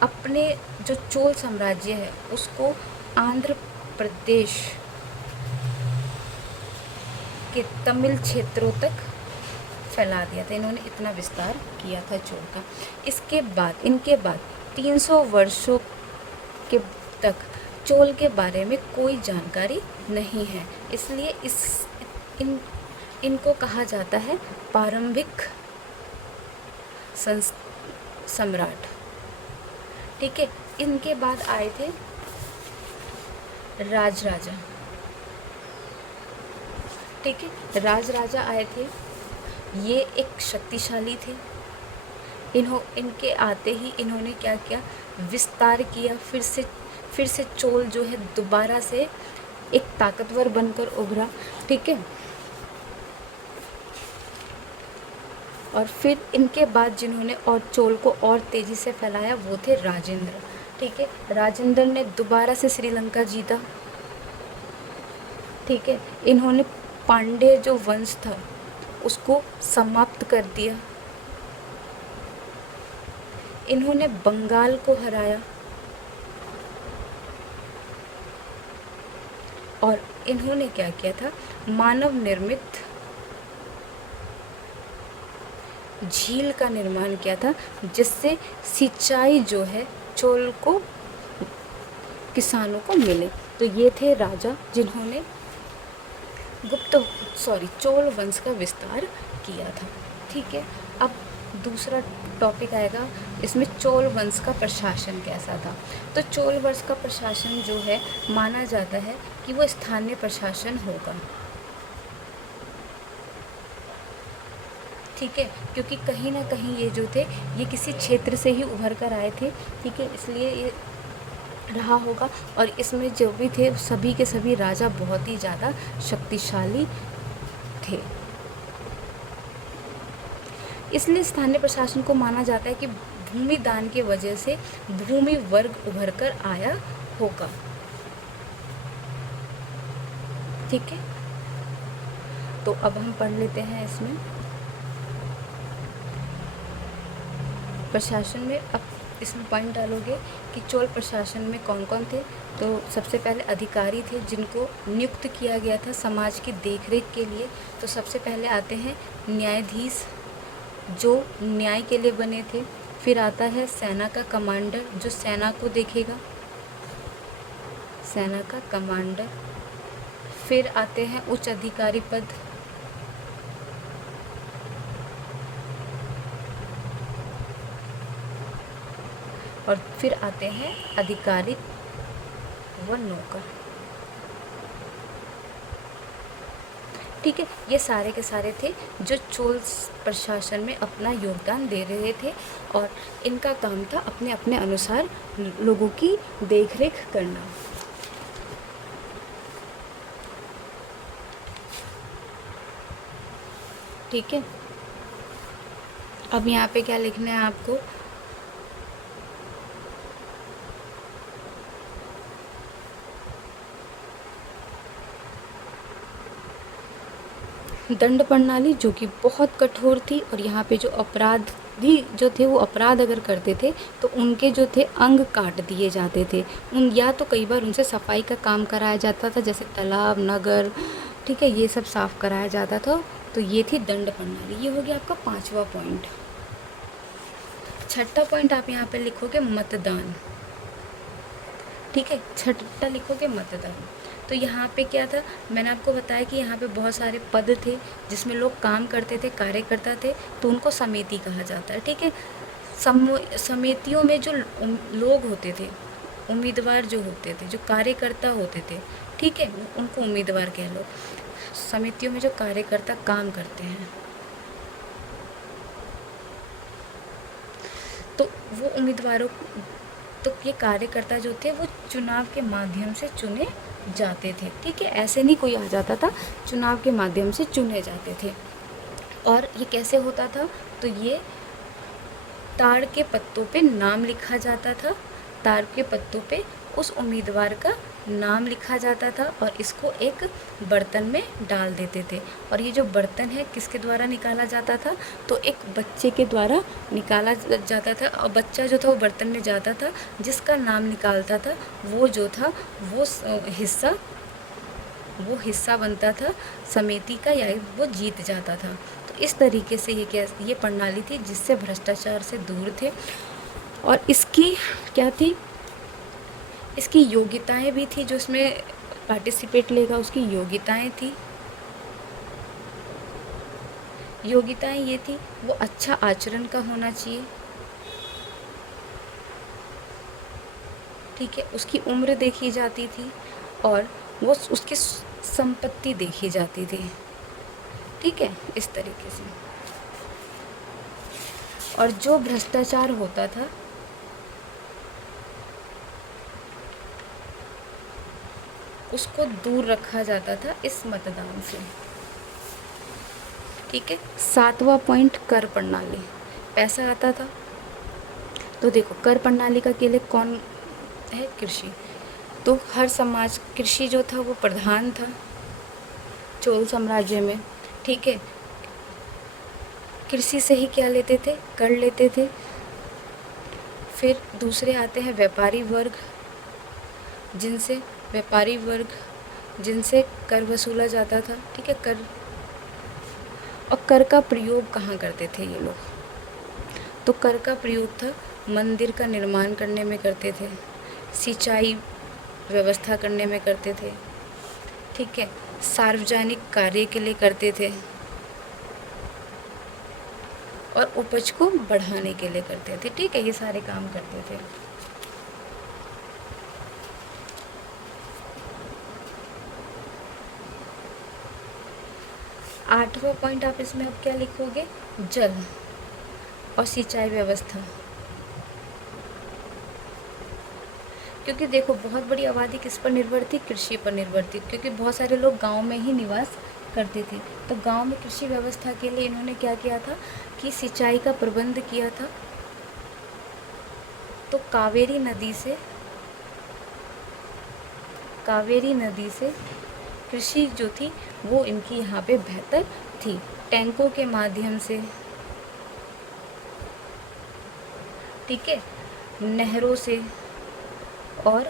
अपने जो चोल साम्राज्य है उसको आंध्र प्रदेश के तमिल क्षेत्रों तक फैला दिया था। इन्होंने इतना विस्तार किया था चोल का। इनके बाद 300 वर्षों के तक चोल के बारे में कोई जानकारी नहीं है, इसलिए इनको कहा जाता है प्रारंभिक सम्राट। ठीक है, इनके बाद आए थे राजराजा। ठीक है, राजराजा आए थे, ये एक शक्तिशाली थे, इनके आते ही इन्होंने क्या किया, विस्तार किया, फिर से चोल जो है दोबारा से एक ताकतवर बनकर उभरा, ठीक है। और फिर इनके बाद जिन्होंने और चोल को और तेज़ी से फैलाया वो थे राजेंद्र, ठीक है। राजेंद्र ने दोबारा से श्रीलंका जीता, ठीक है। इन्होंने पांड्य जो वंश था उसको समाप्त कर दिया, इन्होंने बंगाल को हराया और इन्होंने क्या किया था, मानव निर्मित झील का निर्माण किया था जिससे सिंचाई जो है चोल को किसानों को मिले। तो ये थे राजा जिन्होंने चोल वंश का विस्तार किया था, ठीक है। अब दूसरा टॉपिक आएगा, इसमें चोल वंश का प्रशासन कैसा था। तो चोल वंश का प्रशासन जो है माना जाता है कि वो स्थानीय प्रशासन होगा, ठीक है, क्योंकि कहीं ना कहीं ये जो थे ये किसी क्षेत्र से ही उभर कर आए थे, ठीक है, इसलिए ये रहा होगा। और इसमें जो भी थे सभी के सभी राजा बहुत ही ज़्यादा शक्तिशाली थे, इसलिए स्थानीय प्रशासन को माना जाता है कि भूमि दान के वजह से भूमि वर्ग उभर कर आया होगा, ठीक है। तो अब हम पढ़ लेते हैं इसमें प्रशासन में। अब इसमें पॉइंट डालोगे कि चोल प्रशासन में कौन कौन थे। तो सबसे पहले अधिकारी थे जिनको नियुक्त किया गया था समाज की देखरेख के लिए। तो सबसे पहले आते हैं न्यायाधीश जो न्याय के लिए बने थे। फिर आता है सेना का कमांडर जो सेना को देखेगा, सेना का कमांडर। फिर आते हैं उच्च अधिकारी पद, और फिर आते हैं अधिकारी व नौकर, ठीक है। ये सारे के सारे थे जो चोल प्रशासन में अपना योगदान दे रहे थे और इनका काम था अपने अपने अनुसार लोगों की देखरेख करना। ठीक है, अब यहाँ पे क्या लिखना है आपको, दंड प्रणाली जो कि बहुत कठोर थी। और यहाँ पे जो अपराधी जो थे वो अपराध अगर करते थे तो उनके जो थे अंग काट दिए जाते थे, या तो कई बार उनसे सफाई का काम कराया जाता था, जैसे तालाब नगर, ठीक है, ये सब साफ कराया जाता था। तो ये थी दंड प्रणाली। ये हो गया आपका 5वां पॉइंट। 6ठा पॉइंट आप यहाँ पे लिखोगे मतदान, ठीक है, 6ठा लिखोगे मतदान। तो यहाँ पे क्या था, मैंने आपको बताया कि यहाँ पे बहुत सारे पद थे जिसमें लोग काम करते थे, कार्यकर्ता थे, तो उनको समिति कहा जाता है, ठीक है। समितियों में जो लोग होते थे, उम्मीदवार जो होते थे, जो कार्यकर्ता होते थे, ठीक है, उनको उम्मीदवार कह लो। समितियों में जो कार्यकर्ता काम करते हैं तो वो उम्मीदवारों, तो ये कार्यकर्ता जो थे वो चुनाव के माध्यम से चुने जाते थे, ठीक है, ऐसे नहीं कोई आ जाता था, चुनाव के माध्यम से चुने जाते थे। और ये कैसे होता था, तो ये ताड़ के पत्तों पे नाम लिखा जाता था, ताड़ के पत्तों पे उस उम्मीदवार का नाम लिखा जाता था और इसको एक बर्तन में डाल देते थे। और ये जो बर्तन है किसके द्वारा निकाला जाता था, तो एक बच्चे के द्वारा निकाला जाता था। और बच्चा जो था वो बर्तन में जाता था, जिसका नाम निकालता था वो जो था वो हिस्सा बनता था समिति का, या वो जीत जाता था। तो इस तरीके से ये प्रणाली थी जिससे भ्रष्टाचार से दूर थे। और इसकी क्या थी, इसकी योग्यताएं भी थी, जो इसमें पार्टिसिपेट लेगा उसकी योग्यताएं थी। योग्यताएं ये थी, वो अच्छा आचरण का होना चाहिए, ठीक है, उसकी उम्र देखी जाती थी और वो उसकी संपत्ति देखी जाती थी, ठीक है, इस तरीके से। और जो भ्रष्टाचार होता था उसको दूर रखा जाता था इस मतदान से। ठीक है। 7वां पॉइंट, कर प्रणाली। पैसा आता था तो देखो कर प्रणाली का के लिए कौन है? कृषि। तो हर समाज, कृषि जो था वो प्रधान था चोल साम्राज्य में। ठीक है। कृषि से ही क्या लेते थे? कर लेते थे। फिर दूसरे आते हैं व्यापारी वर्ग, जिनसे कर वसूला जाता था। ठीक है। और कर का प्रयोग कहाँ करते थे ये लोग? तो कर का प्रयोग था मंदिर का निर्माण करने में करते थे, सिंचाई व्यवस्था करने में करते थे। ठीक है। सार्वजनिक कार्य के लिए करते थे और उपज को बढ़ाने के लिए करते थे। ठीक है। ये सारे काम करते थे। आठवां पॉइंट आप इसमें अब क्या लिखोगे? जल और सिंचाई व्यवस्था। क्योंकि देखो बहुत बड़ी आबादी किस पर निर्भर थी? कृषि पर निर्भर थी, क्योंकि बहुत सारे लोग गांव में ही निवास करते थे। तो गांव में कृषि व्यवस्था के लिए इन्होंने क्या किया था कि सिंचाई का प्रबंध किया था। तो कावेरी नदी से कृषि जो थी वो इनकी यहाँ पे बेहतर थी। टैंकों के माध्यम से, ठीक है, नहरों से और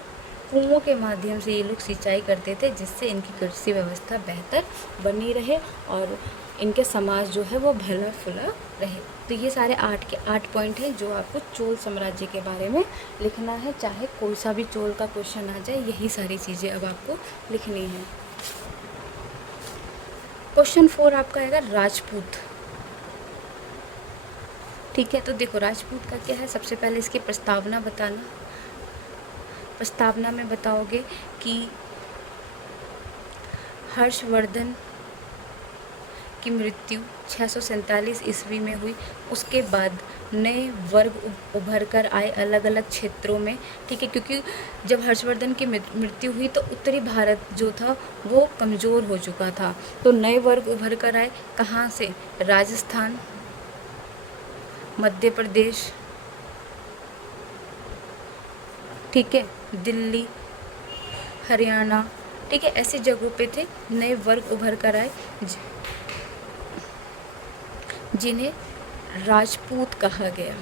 कुओं के माध्यम से ये लोग सिंचाई करते थे, जिससे इनकी कृषि व्यवस्था बेहतर बनी रहे और इनके समाज जो है वो फला फूला रहे। तो ये सारे 8 पॉइंट हैं जो आपको चोल साम्राज्य के बारे में लिखना है। चाहे कोई सा भी चोल का क्वेश्चन आ जाए, यही सारी चीज़ें अब आपको लिखनी है। क्वेश्चन 4 आपका आएगा राजपूत। ठीक है। तो देखो राजपूत का क्या है, सबसे पहले इसकी प्रस्तावना बताना। प्रस्तावना में बताओगे कि हर्षवर्धन की मृत्यु 647 ईस्वी में हुई। उसके बाद नए वर्ग उभर कर आए अलग अलग क्षेत्रों में। ठीक है। क्योंकि जब हर्षवर्धन की मृत्यु हुई तो उत्तरी भारत जो था वो कमज़ोर हो चुका था। तो नए वर्ग उभर कर आए। कहाँ से? राजस्थान, मध्य प्रदेश, ठीक है, दिल्ली, हरियाणा। ठीक है। ऐसी जगहों पे थे नए वर्ग उभर कर आए जिन्हें राजपूत कहा गया।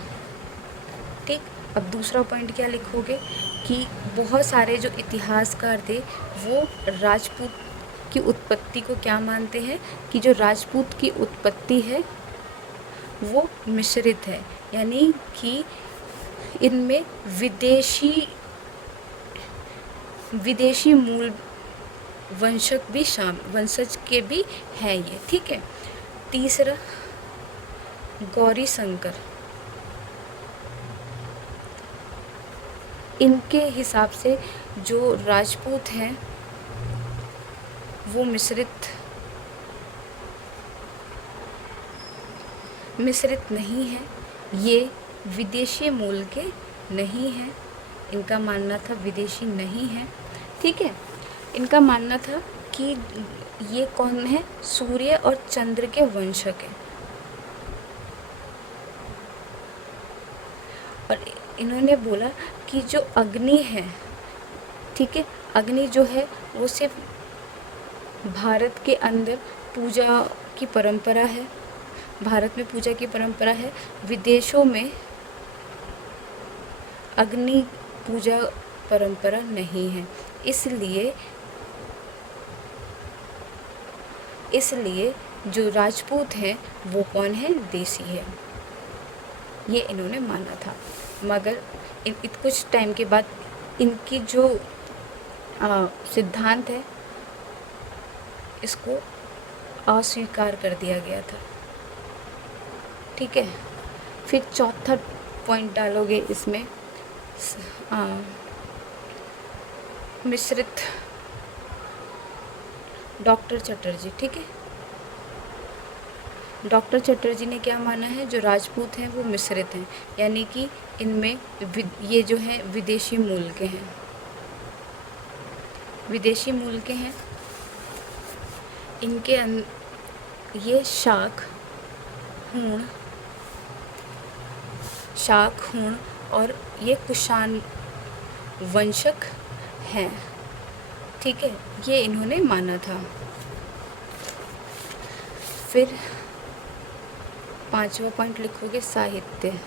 ठीक। अब दूसरा पॉइंट क्या लिखोगे कि बहुत सारे जो इतिहासकार थे वो राजपूत की उत्पत्ति को क्या मानते हैं कि जो राजपूत की उत्पत्ति है वो मिश्रित है, यानी कि इनमें विदेशी मूल वंशज के भी हैं ये। ठीक है। तीसरा गौरी शंकर, इनके हिसाब से जो राजपूत हैं वो मिश्रित नहीं है, ये विदेशी मूल के नहीं हैं। इनका मानना था विदेशी नहीं है। ठीक है। इनका मानना था कि ये कौन है? सूर्य और चंद्र के वंशक हैं। और इन्होंने बोला कि जो अग्नि है, ठीक है, अग्नि जो है वो सिर्फ भारत के अंदर पूजा की परंपरा है, भारत में पूजा की परंपरा है, विदेशों में अग्नि पूजा परंपरा नहीं है। इसलिए जो राजपूत हैं वो कौन है? देसी है। ये इन्होंने माना था। मगर कुछ टाइम के बाद इनकी जो सिद्धांत है इसको अस्वीकार कर दिया गया था। ठीक है। फिर चौथा पॉइंट डालोगे इसमें मिश्रित, डॉक्टर चटर्जी। ठीक है। डॉक्टर चटर्जी ने क्या माना है, जो राजपूत हैं वो मिश्रित हैं, यानी कि इनमें ये जो है विदेशी मूल के हैं, विदेशी मूल के हैं। इनके ये शाक हूण और ये कुषाण वंशक हैं। ठीक है, ये इन्होंने माना था। फिर 5वां पॉइंट लिखोगे साहित्य।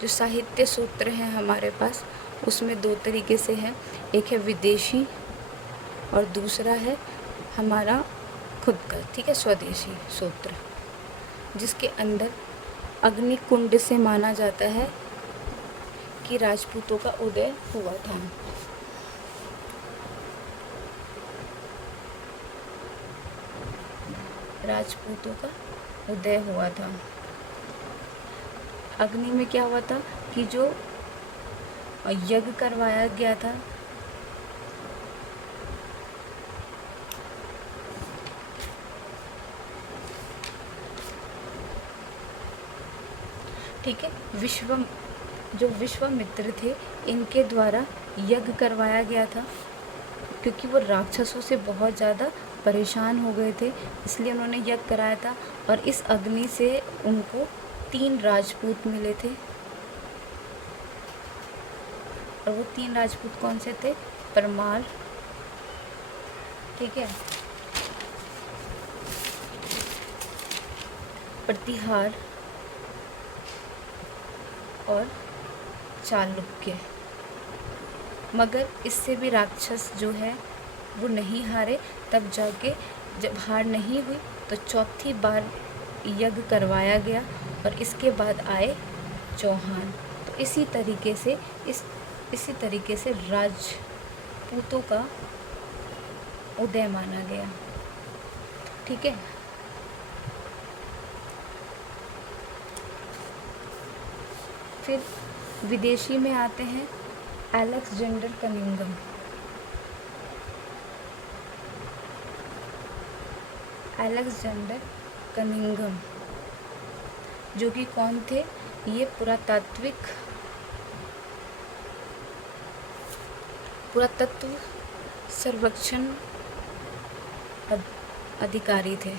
जो साहित्य सूत्र हैं हमारे पास, उसमें 2 तरीके से है, एक है विदेशी और दूसरा है हमारा खुद का, ठीक है, स्वदेशी सूत्र, जिसके अंदर अग्निकुंड से माना जाता है कि राजपूतों का उदय हुआ था। राजपूतों का उदय हुआ था। अग्नि में क्या हुआ था कि जो यज्ञ करवाया गया था, ठीक है, जो विश्वामित्र थे, इनके द्वारा यज्ञ करवाया गया था, क्योंकि वो राक्षसों से बहुत ज़्यादा परेशान हो गए थे, इसलिए उन्होंने यज्ञ कराया था। और इस अग्नि से उनको 3 राजपूत मिले थे, और वो 3 राजपूत कौन से थे? परमार, ठीक है, प्रतिहार और चालुक्य। मगर इससे भी राक्षस जो है वो नहीं हारे। तब जाके जब हार नहीं हुई तो चौथी बार यज्ञ करवाया गया, और इसके बाद आए चौहान। तो इसी तरीके से राजपूतों का उदय माना गया। ठीक है, फिर विदेशी में आते हैं अलेक्जेंडर कनिंघम। अलेक्जेंडर कनिंघम जो कि कौन थे? ये पुरातत्व सर्वेक्षण अधिकारी थे।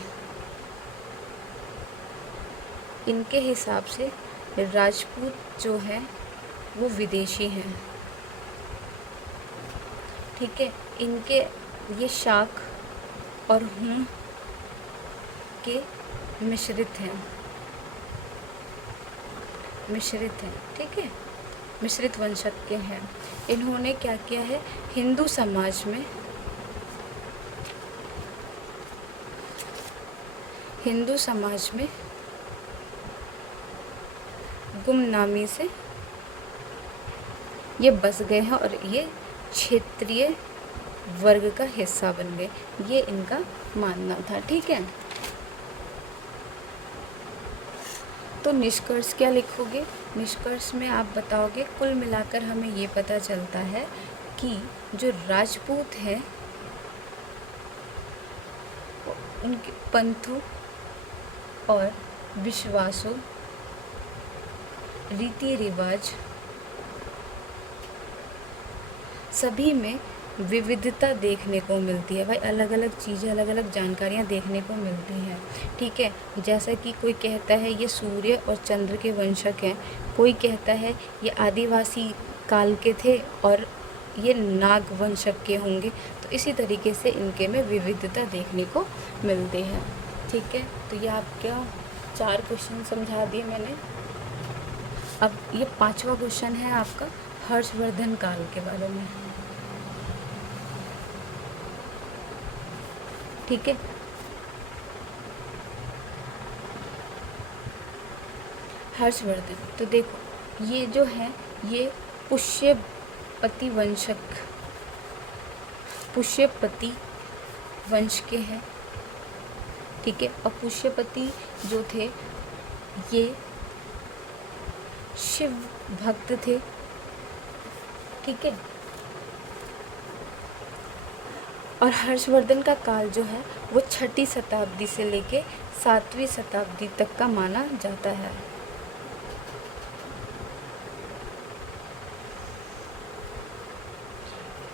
इनके हिसाब से राजपूत जो है वो विदेशी हैं। ठीक है, इनके ये शाक और हूण के मिश्रित हैं। ठीक है, मिश्रित वंशक के हैं। इन्होंने क्या किया है? हिंदू समाज में गुमनामी से ये बस गए हैं और ये क्षेत्रीय वर्ग का हिस्सा बन गए, ये इनका मानना था। ठीक है, तो निष्कर्ष क्या लिखोगे? निष्कर्ष में आप बताओगे कुल मिलाकर हमें ये पता चलता है कि जो राजपूत हैं उनके पंथों और विश्वासों, रीति रिवाज सभी में विविधता देखने को मिलती है। भाई अलग अलग चीज़ें, अलग अलग जानकारियाँ देखने को मिलती हैं। ठीक है, जैसा कि कोई कहता है ये सूर्य और चंद्र के वंशक हैं, कोई कहता है ये आदिवासी काल के थे और ये नाग वंशक के होंगे। तो इसी तरीके से इनके में विविधता देखने को मिलती है। ठीक है, तो ये आपका 4 क्वेश्चन समझा दिए मैंने। अब ये 5वां क्वेश्चन है आपका हर्षवर्धन काल के बारे में। ठीक है, हर्षवर्धन, तो देखो ये जो है ये पुष्यपति वंश के हैं। ठीक है, और पुष्यपति जो थे ये शिव भक्त थे। ठीक है, और हर्षवर्धन का काल जो है वो 6ठी शताब्दी से लेके 7वीं शताब्दी तक का माना जाता है।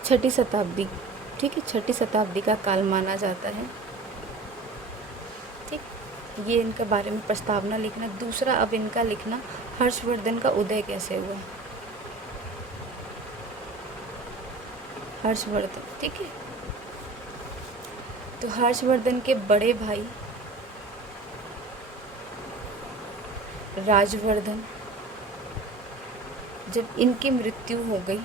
छठी शताब्दी, ठीक है, 6ठी शताब्दी का काल माना जाता है। ठीक, ये इनके बारे में प्रस्तावना लिखना। दूसरा अब इनका लिखना, हर्षवर्धन का उदय कैसे हुआ। हर्षवर्धन, ठीक है, तो हर्षवर्धन के बड़े भाई राजवर्धन, जब इनकी मृत्यु हो गई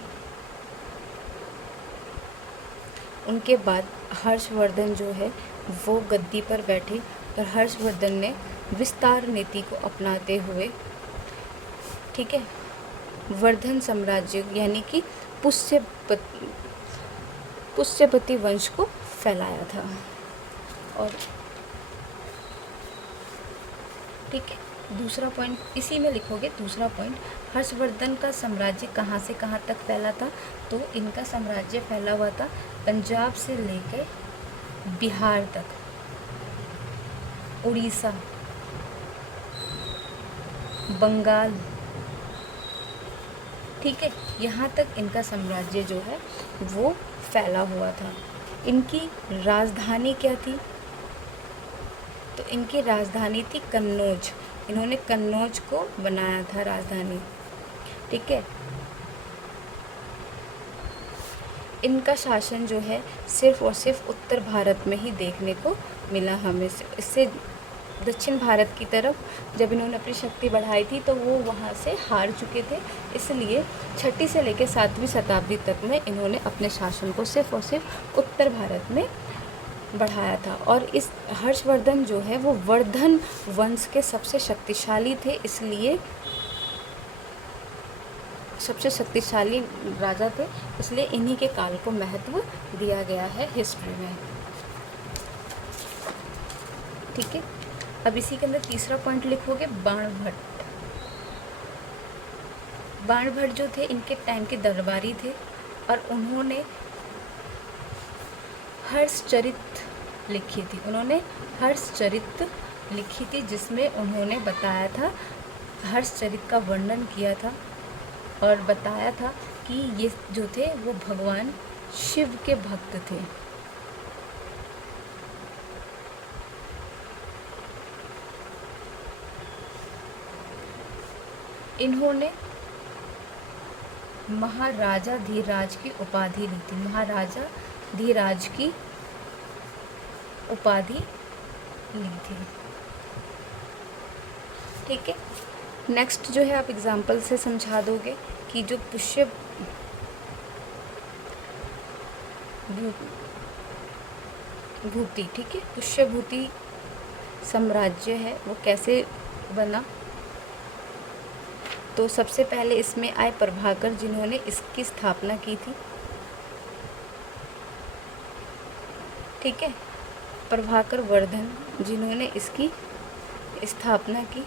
उनके बाद हर्षवर्धन जो है वो गद्दी पर बैठे और हर्षवर्धन ने विस्तार नीति को अपनाते हुए, ठीक है, वर्धन साम्राज्य यानी कि पुष्यपति वंश को फैलाया था। और ठीक है, दूसरा पॉइंट इसी में लिखोगे। दूसरा पॉइंट, हर्षवर्धन का साम्राज्य कहाँ से कहाँ तक फैला था, तो इनका साम्राज्य फैला हुआ था पंजाब से लेकर बिहार तक, उड़ीसा, बंगाल, ठीक है, यहाँ तक इनका साम्राज्य जो है वो फैला हुआ था। इनकी राजधानी क्या थी, तो इनकी राजधानी थी कन्नौज। इन्होंने कन्नौज को बनाया था राजधानी, ठीक है। इनका शासन जो है सिर्फ और सिर्फ उत्तर भारत में ही देखने को मिला हमें। इससे दक्षिण भारत की तरफ जब इन्होंने अपनी शक्ति बढ़ाई थी तो वो वहाँ से हार चुके थे, इसलिए 6ठी से लेकर 7वीं शताब्दी तक में इन्होंने अपने शासन को सिर्फ और सिर्फ उत्तर भारत में बढ़ाया था। और इस हर्षवर्धन जो है वो वर्धन वंश के सबसे शक्तिशाली थे, इसलिए सबसे शक्तिशाली राजा थे, इसलिए इन्हीं के काल को महत्व दिया गया है हिस्ट्री में, ठीक है। अब इसी के अंदर तीसरा पॉइंट लिखोगे, बाणभट्ट। बाणभट्ट जो थे इनके टाइम के दरबारी थे और उन्होंने हर्षचरित लिखी थी। उन्होंने हर्षचरित लिखी थी जिसमें उन्होंने बताया था, हर्षचरित का वर्णन किया था और बताया था कि ये जो थे वो भगवान शिव के भक्त थे। इन्होंने महाराजा धीराज की उपाधि ली थी। महाराजा धीराज की उपाधि ली थी, ठीक है। नेक्स्ट जो है आप एग्जाम्पल से समझा दोगे कि जो पुष्य भूति, ठीक है, पुष्यभूति साम्राज्य है वो कैसे बना। तो सबसे पहले इसमें आए प्रभाकर जिन्होंने इसकी स्थापना की थी, ठीक है, प्रभाकर वर्धन जिन्होंने इसकी स्थापना की।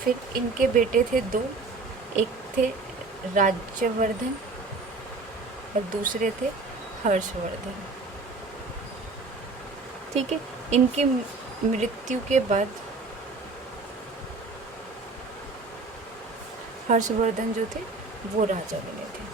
फिर इनके बेटे थे दो, एक थे राज्यवर्धन और दूसरे थे हर्षवर्धन, ठीक है। इनकी मृत्यु के बाद हर्षवर्धन जो थे वो राजा बने थे,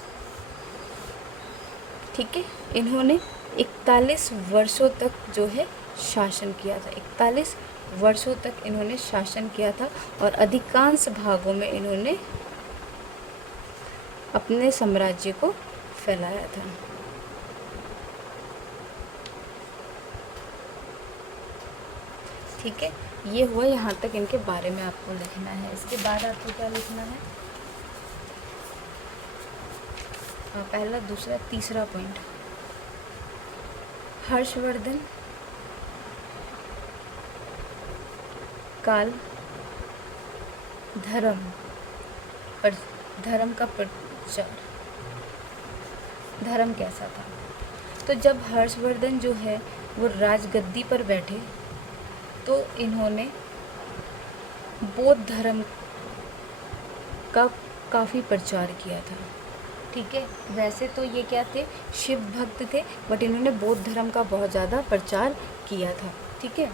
ठीक है। इन्होंने 41 वर्षों तक जो है शासन किया था। 41 वर्षों तक इन्होंने शासन किया था और अधिकांश भागों में इन्होंने अपने साम्राज्य को फैलाया था, ठीक है। ये हुआ, यहाँ तक इनके बारे में आपको लिखना है। इसके बाद आपको क्या लिखना है, पहला, दूसरा, तीसरा पॉइंट। हर्षवर्धन काल धर्म का प्रचार, धर्म कैसा था। तो जब हर्षवर्धन जो है वो राजगद्दी पर बैठे तो इन्होंने बौद्ध धर्म का काफ़ी प्रचार किया था। ठीक है। वैसे तो ये क्या थे, शिव भक्त थे, बट इन्होंने बौद्ध धर्म का बहुत ज़्यादा प्रचार किया था। ठीक है।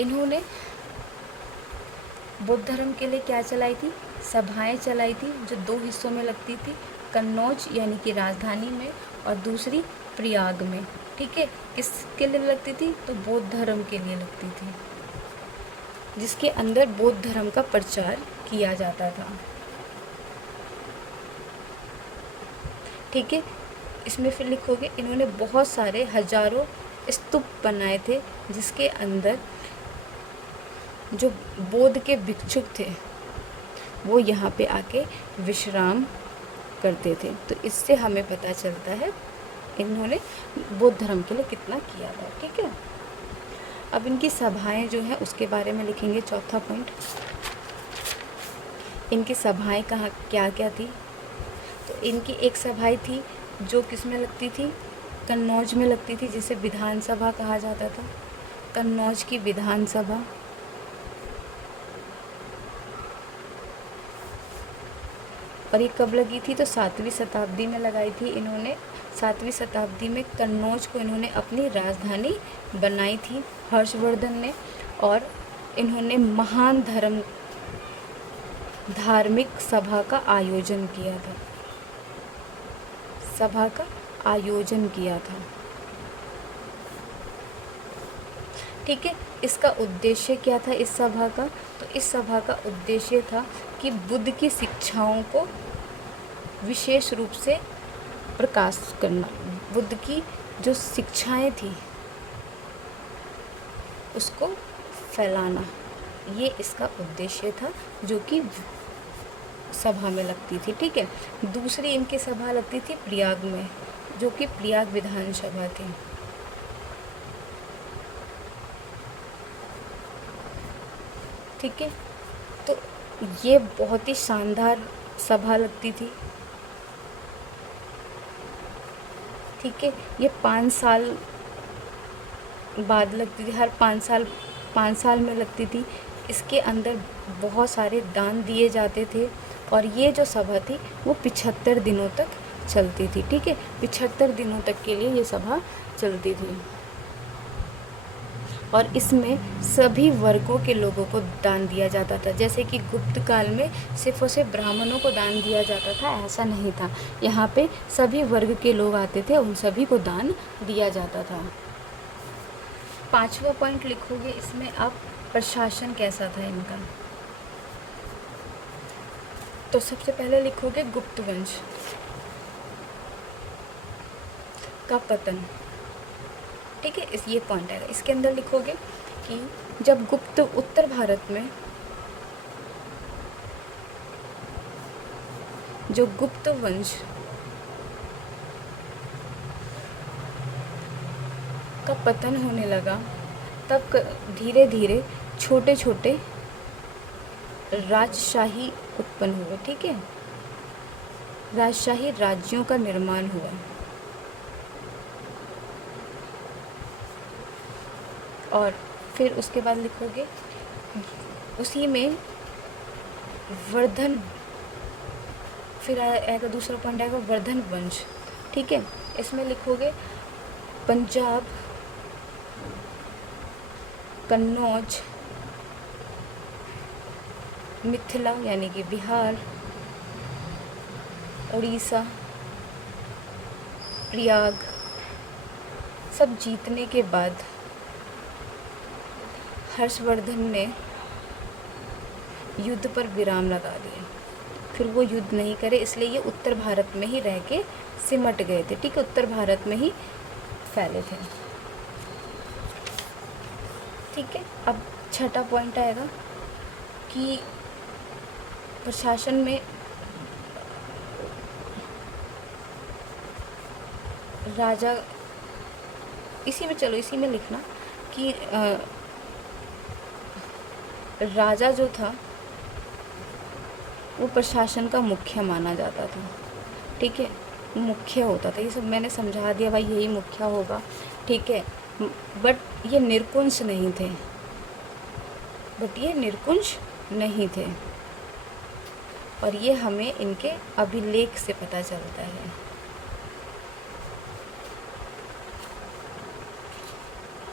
इन्होंने बौद्ध धर्म के लिए क्या चलाई थी, सभाएं चलाई थी, जो 2 हिस्सों में लगती थी, कन्नौज यानी कि राजधानी में, और दूसरी प्रयाग में। ठीक है। किसके लिए लगती थी, तो बौद्ध धर्म के लिए लगती थी, जिसके अंदर बौद्ध धर्म का प्रचार किया जाता था। ठीक है। इसमें फिर लिखोगे, इन्होंने बहुत सारे हजारों स्तूप बनाए थे, जिसके अंदर जो बौद्ध के भिक्षुक थे वो यहाँ पे आके विश्राम करते थे। तो इससे हमें पता चलता है इन्होंने बौद्ध धर्म के लिए कितना किया था। ठीक है। अब इनकी सभाएं जो हैं उसके बारे में लिखेंगे। चौथा पॉइंट, इनकी सभाएं कहाँ क्या क्या थी। तो इनकी एक सभाएं थी जो किस में लगती थी, कन्नौज में लगती थी, जिसे विधानसभा कहा जाता था, कन्नौज की विधानसभा। और ये कब लगी थी, तो 7वीं शताब्दी में लगाई थी इन्होंने। 7वीं शताब्दी में कन्नौज को इन्होंने अपनी राजधानी बनाई थी हर्षवर्धन ने, और इन्होंने महान धार्मिक सभा का आयोजन किया था, सभा का आयोजन किया था। ठीक है। इसका उद्देश्य क्या था इस सभा का, तो इस सभा का उद्देश्य था कि बुद्ध की शिक्षाओं को विशेष रूप से प्रकाश करना, बुद्ध की जो शिक्षाएं थी उसको फैलाना, ये इसका उद्देश्य था, जो कि सभा में लगती थी। ठीक है। दूसरी इनकी सभा लगती थी प्रयाग में, जो कि प्रयाग विधानसभा थी। ठीक है। तो ये बहुत ही शानदार सभा लगती थी। ठीक है। ये 5 साल बाद लगती थी, हर 5 साल में लगती थी। इसके अंदर बहुत सारे दान दिए जाते थे, और ये जो सभा थी वो 75 दिनों तक चलती थी। ठीक है। 75 दिनों तक के लिए ये सभा चलती थी, और इसमें सभी वर्गों के लोगों को दान दिया जाता था। जैसे कि गुप्त काल में सिर्फ और सिर्फ ब्राह्मणों को दान दिया जाता था, ऐसा नहीं था। यहाँ पे सभी वर्ग के लोग आते थे, उन सभी को दान दिया जाता था। 5वां पॉइंट लिखोगे इसमें आप, प्रशासन कैसा था इनका। तो सबसे पहले लिखोगे गुप्त वंश का पतन। ठीक है। ये पॉइंट आएगा। इसके अंदर लिखोगे कि जब गुप्त उत्तर भारत में जो गुप्त वंश का पतन होने लगा, तब धीरे धीरे छोटे छोटे राजशाही उत्पन्न हुए। ठीक है। राजशाही राज्यों का निर्माण हुआ। और फिर उसके बाद लिखोगे उसी में वर्धन, फिर आएगा दूसरा पॉइंट आएगा वर्धन वंश। ठीक है। इसमें लिखोगे पंजाब, कन्नौज, मिथिला यानी कि बिहार, उड़ीसा, प्रयाग सब जीतने के बाद हर्षवर्धन ने युद्ध पर विराम लगा दिया। फिर वो युद्ध नहीं करे, इसलिए ये उत्तर भारत में ही रह के सिमट गए थे। ठीक है। उत्तर भारत में ही फैले थे। ठीक है। अब 6ठा पॉइंट आएगा कि प्रशासन में राजा, इसी में लिखना कि राजा जो था वो प्रशासन का मुखिया माना जाता था। ठीक है। मुखिया होता था। ये सब मैंने समझा दिया भाई, यही मुखिया होगा। ठीक है। बट ये निरकुंश नहीं थे, और ये हमें इनके अभिलेख से पता चलता है।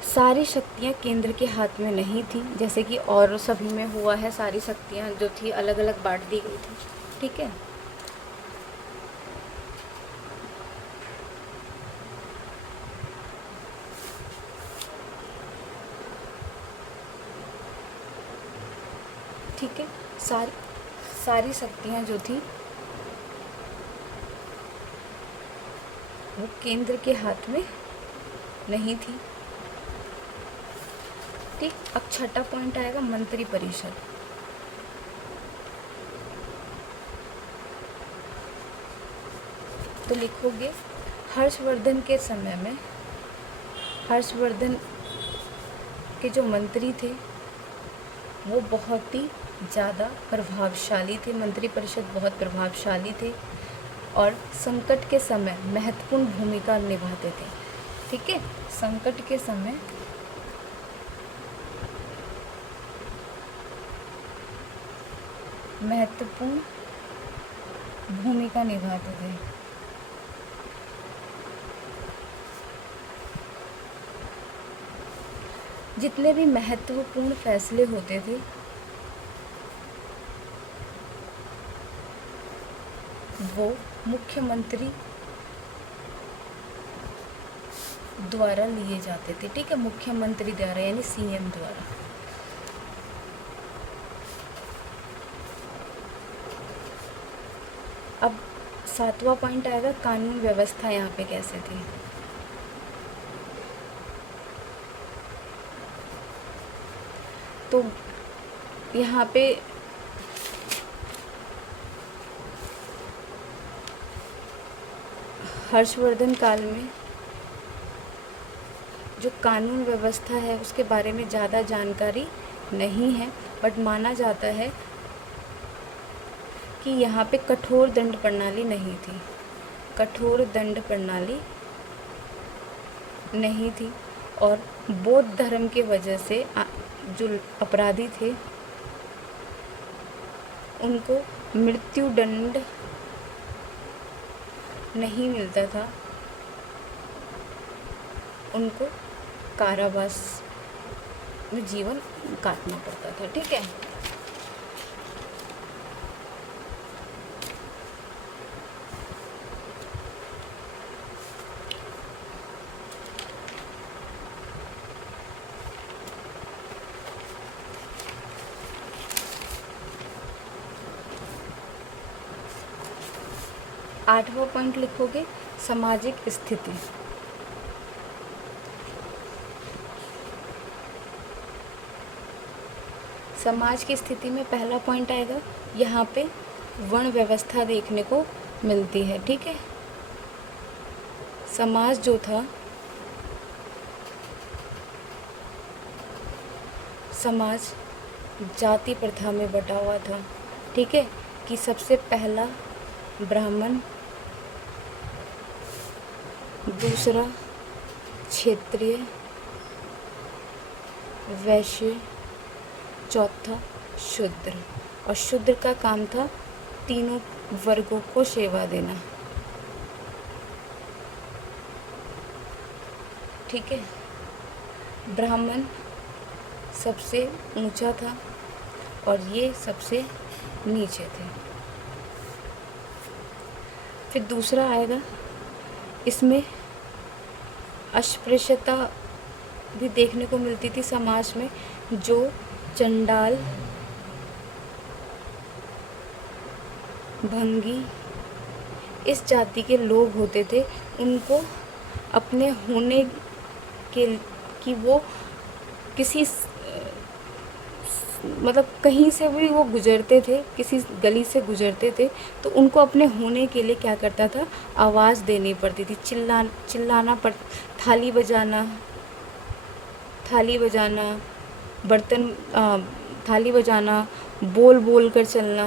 सारी शक्तियाँ केंद्र के हाथ में नहीं थी, जैसे कि और सभी में हुआ है। सारी शक्तियाँ जो थी अलग अलग बांट दी गई थी। ठीक है, ठीक है। सारी सारी शक्तियाँ जो थी वो केंद्र के हाथ में नहीं थी। ठीक, अब छठा पॉइंट आएगा मंत्री परिषद। तो लिखोगे हर्षवर्धन के समय में हर्षवर्धन के जो मंत्री थे वो बहुत ही ज़्यादा प्रभावशाली थे। मंत्री परिषद बहुत प्रभावशाली थे और संकट के समय महत्वपूर्ण भूमिका निभाते थे। ठीक है, संकट के समय महत्वपूर्ण भूमिका निभाते थे। जितने भी महत्वपूर्ण फैसले होते थे वो मुख्यमंत्री द्वारा लिए जाते थे। ठीक है, मुख्यमंत्री द्वारा यानी सीएम द्वारा। अब सातवां पॉइंट आएगा कानून व्यवस्था यहाँ पे कैसे थी। तो यहाँ पे हर्षवर्धन काल में जो कानून व्यवस्था है उसके बारे में ज़्यादा जानकारी नहीं है, बट माना जाता है कि यहाँ पे कठोर दंड प्रणाली नहीं थी। कठोर दंड प्रणाली नहीं थी और बौद्ध धर्म के वजह से जो अपराधी थे उनको मृत्यु दंड नहीं मिलता था, उनको कारावास में जीवन काटना पड़ता था। ठीक है, आठवां पॉइंट लिखोगे सामाजिक स्थिति। समाज की स्थिति में पहला पॉइंट आएगा, यहाँ पे वर्ण व्यवस्था देखने को मिलती है। ठीक है, समाज जो था, समाज जाति प्रथा में बटा हुआ था। ठीक है, कि सबसे पहला ब्राह्मण, दूसरा क्षेत्रीय, वैश्य, चौथा शूद्र। और शूद्र का काम था तीनों वर्गों को सेवा देना। ठीक है, ब्राह्मण सबसे ऊंचा था और ये सबसे नीचे थे। फिर दूसरा आएगा, इसमें अस्पृश्यता भी देखने को मिलती थी समाज में। जो चंडाल, भंगी इस जाति के लोग होते थे, उनको अपने होने के कि वो किसी मतलब कहीं से भी वो गुजरते थे, किसी गली से गुजरते थे, तो उनको अपने होने के लिए क्या करता था, आवाज़ देनी पड़ती थी, चिल्लाना पड़, थाली बजाना, बर्तन थाली बजाना, बोल बोल कर चलना।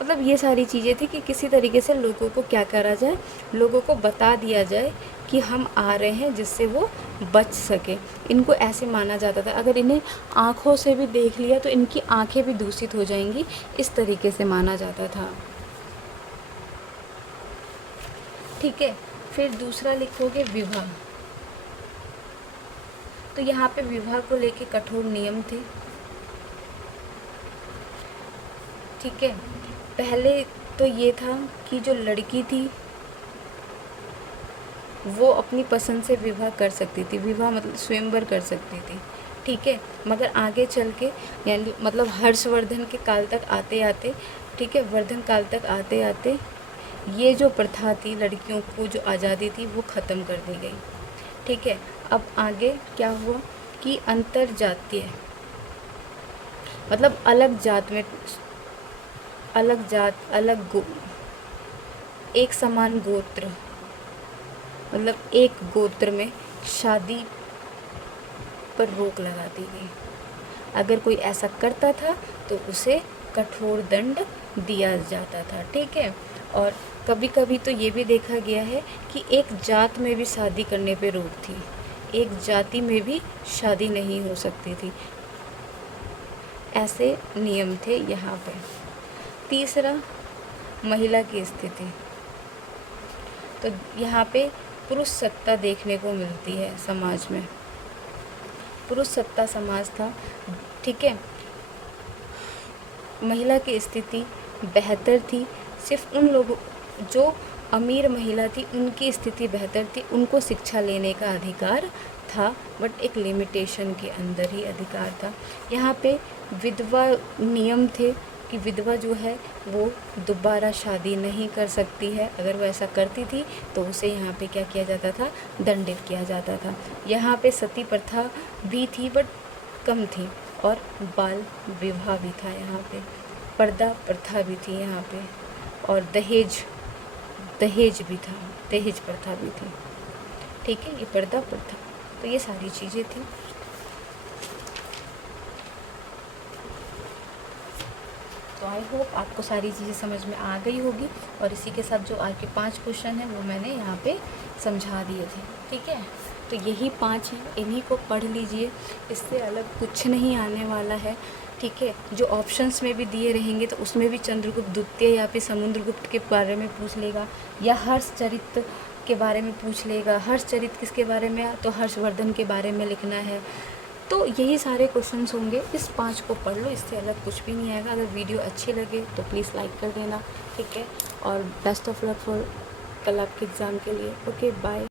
मतलब ये सारी चीज़ें थी कि किसी तरीके से लोगों को क्या करा जाए, लोगों को बता दिया जाए कि हम आ रहे हैं, जिससे वो बच सके। इनको ऐसे माना जाता था, अगर इन्हें आँखों से भी देख लिया तो इनकी आँखें भी दूषित हो जाएंगी, इस तरीके से माना जाता था। ठीक है, फिर दूसरा लिखोगे विवाह। तो यहाँ पे विवाह को लेके कठोर नियम थे। ठीक है, पहले तो ये था कि जो लड़की थी वो अपनी पसंद से विवाह कर सकती थी, विवाह मतलब स्वयंवर कर सकती थी। ठीक है, मगर आगे चल के यानी मतलब हर्षवर्धन के काल तक आते आते, ठीक है, वर्धन काल तक आते आते ये जो प्रथा थी, लड़कियों को जो आज़ादी थी वो ख़त्म कर दी गई। ठीक है, अब आगे क्या हुआ कि अंतर जातीय मतलब अलग जात में, अलग जात, एक समान गोत्र, मतलब एक गोत्र में शादी पर रोक लगा दी गई। अगर कोई ऐसा करता था तो उसे कठोर दंड दिया जाता था। ठीक है, और कभी कभी तो ये भी देखा गया है कि एक जात में भी शादी करने पे रोक थी, एक जाति में भी शादी नहीं हो सकती थी, ऐसे नियम थे यहाँ पे। तीसरा, महिला की स्थिति। तो यहाँ पे पुरुष सत्ता देखने को मिलती है समाज में, पुरुष सत्ता समाज था। ठीक है, महिला की स्थिति बेहतर थी, सिर्फ उन लोगों जो अमीर महिला थी उनकी स्थिति बेहतर थी, उनको शिक्षा लेने का अधिकार था, बट एक लिमिटेशन के अंदर ही अधिकार था। यहाँ पे विधवा नियम थे कि विधवा जो है वो दोबारा शादी नहीं कर सकती है, अगर वो ऐसा करती थी तो उसे यहाँ पे क्या किया जाता था, दंडित किया जाता था। यहाँ पे सती प्रथा भी थी बट कम थी, और बाल विवाह भी था यहाँ पे, पर्दा प्रथा भी थी यहाँ पे, और दहेज भी था, दहेज प्रथा भी थी। ठीक है, ये पर्दा प्रथा, तो ये सारी चीज़ें थी। तो आई होप आपको सारी चीज़ें समझ में आ गई होगी, और इसी के साथ जो आज के 5 क्वेश्चन हैं वो मैंने यहाँ पे समझा दिए थे। ठीक है, तो यही 5 हैं, इन्हीं को पढ़ लीजिए, इससे अलग कुछ नहीं आने वाला है। ठीक है, जो ऑप्शंस में भी दिए रहेंगे तो उसमें भी चंद्रगुप्त द्वितीय या फिर समुद्रगुप्त के बारे में पूछ लेगा, या हर्षचरित के बारे में पूछ लेगा। हर्षचरित किसके बारे में, तो हर्षवर्धन के बारे में लिखना है। तो यही सारे क्वेश्चंस होंगे, इस 5 को पढ़ लो, इससे अलग कुछ भी नहीं आएगा। अगर वीडियो अच्छी लगे तो प्लीज़ लाइक कर देना। ठीक है, और बेस्ट ऑफ लक फॉर कल आपके एग्ज़ाम के लिए। Okay, bye.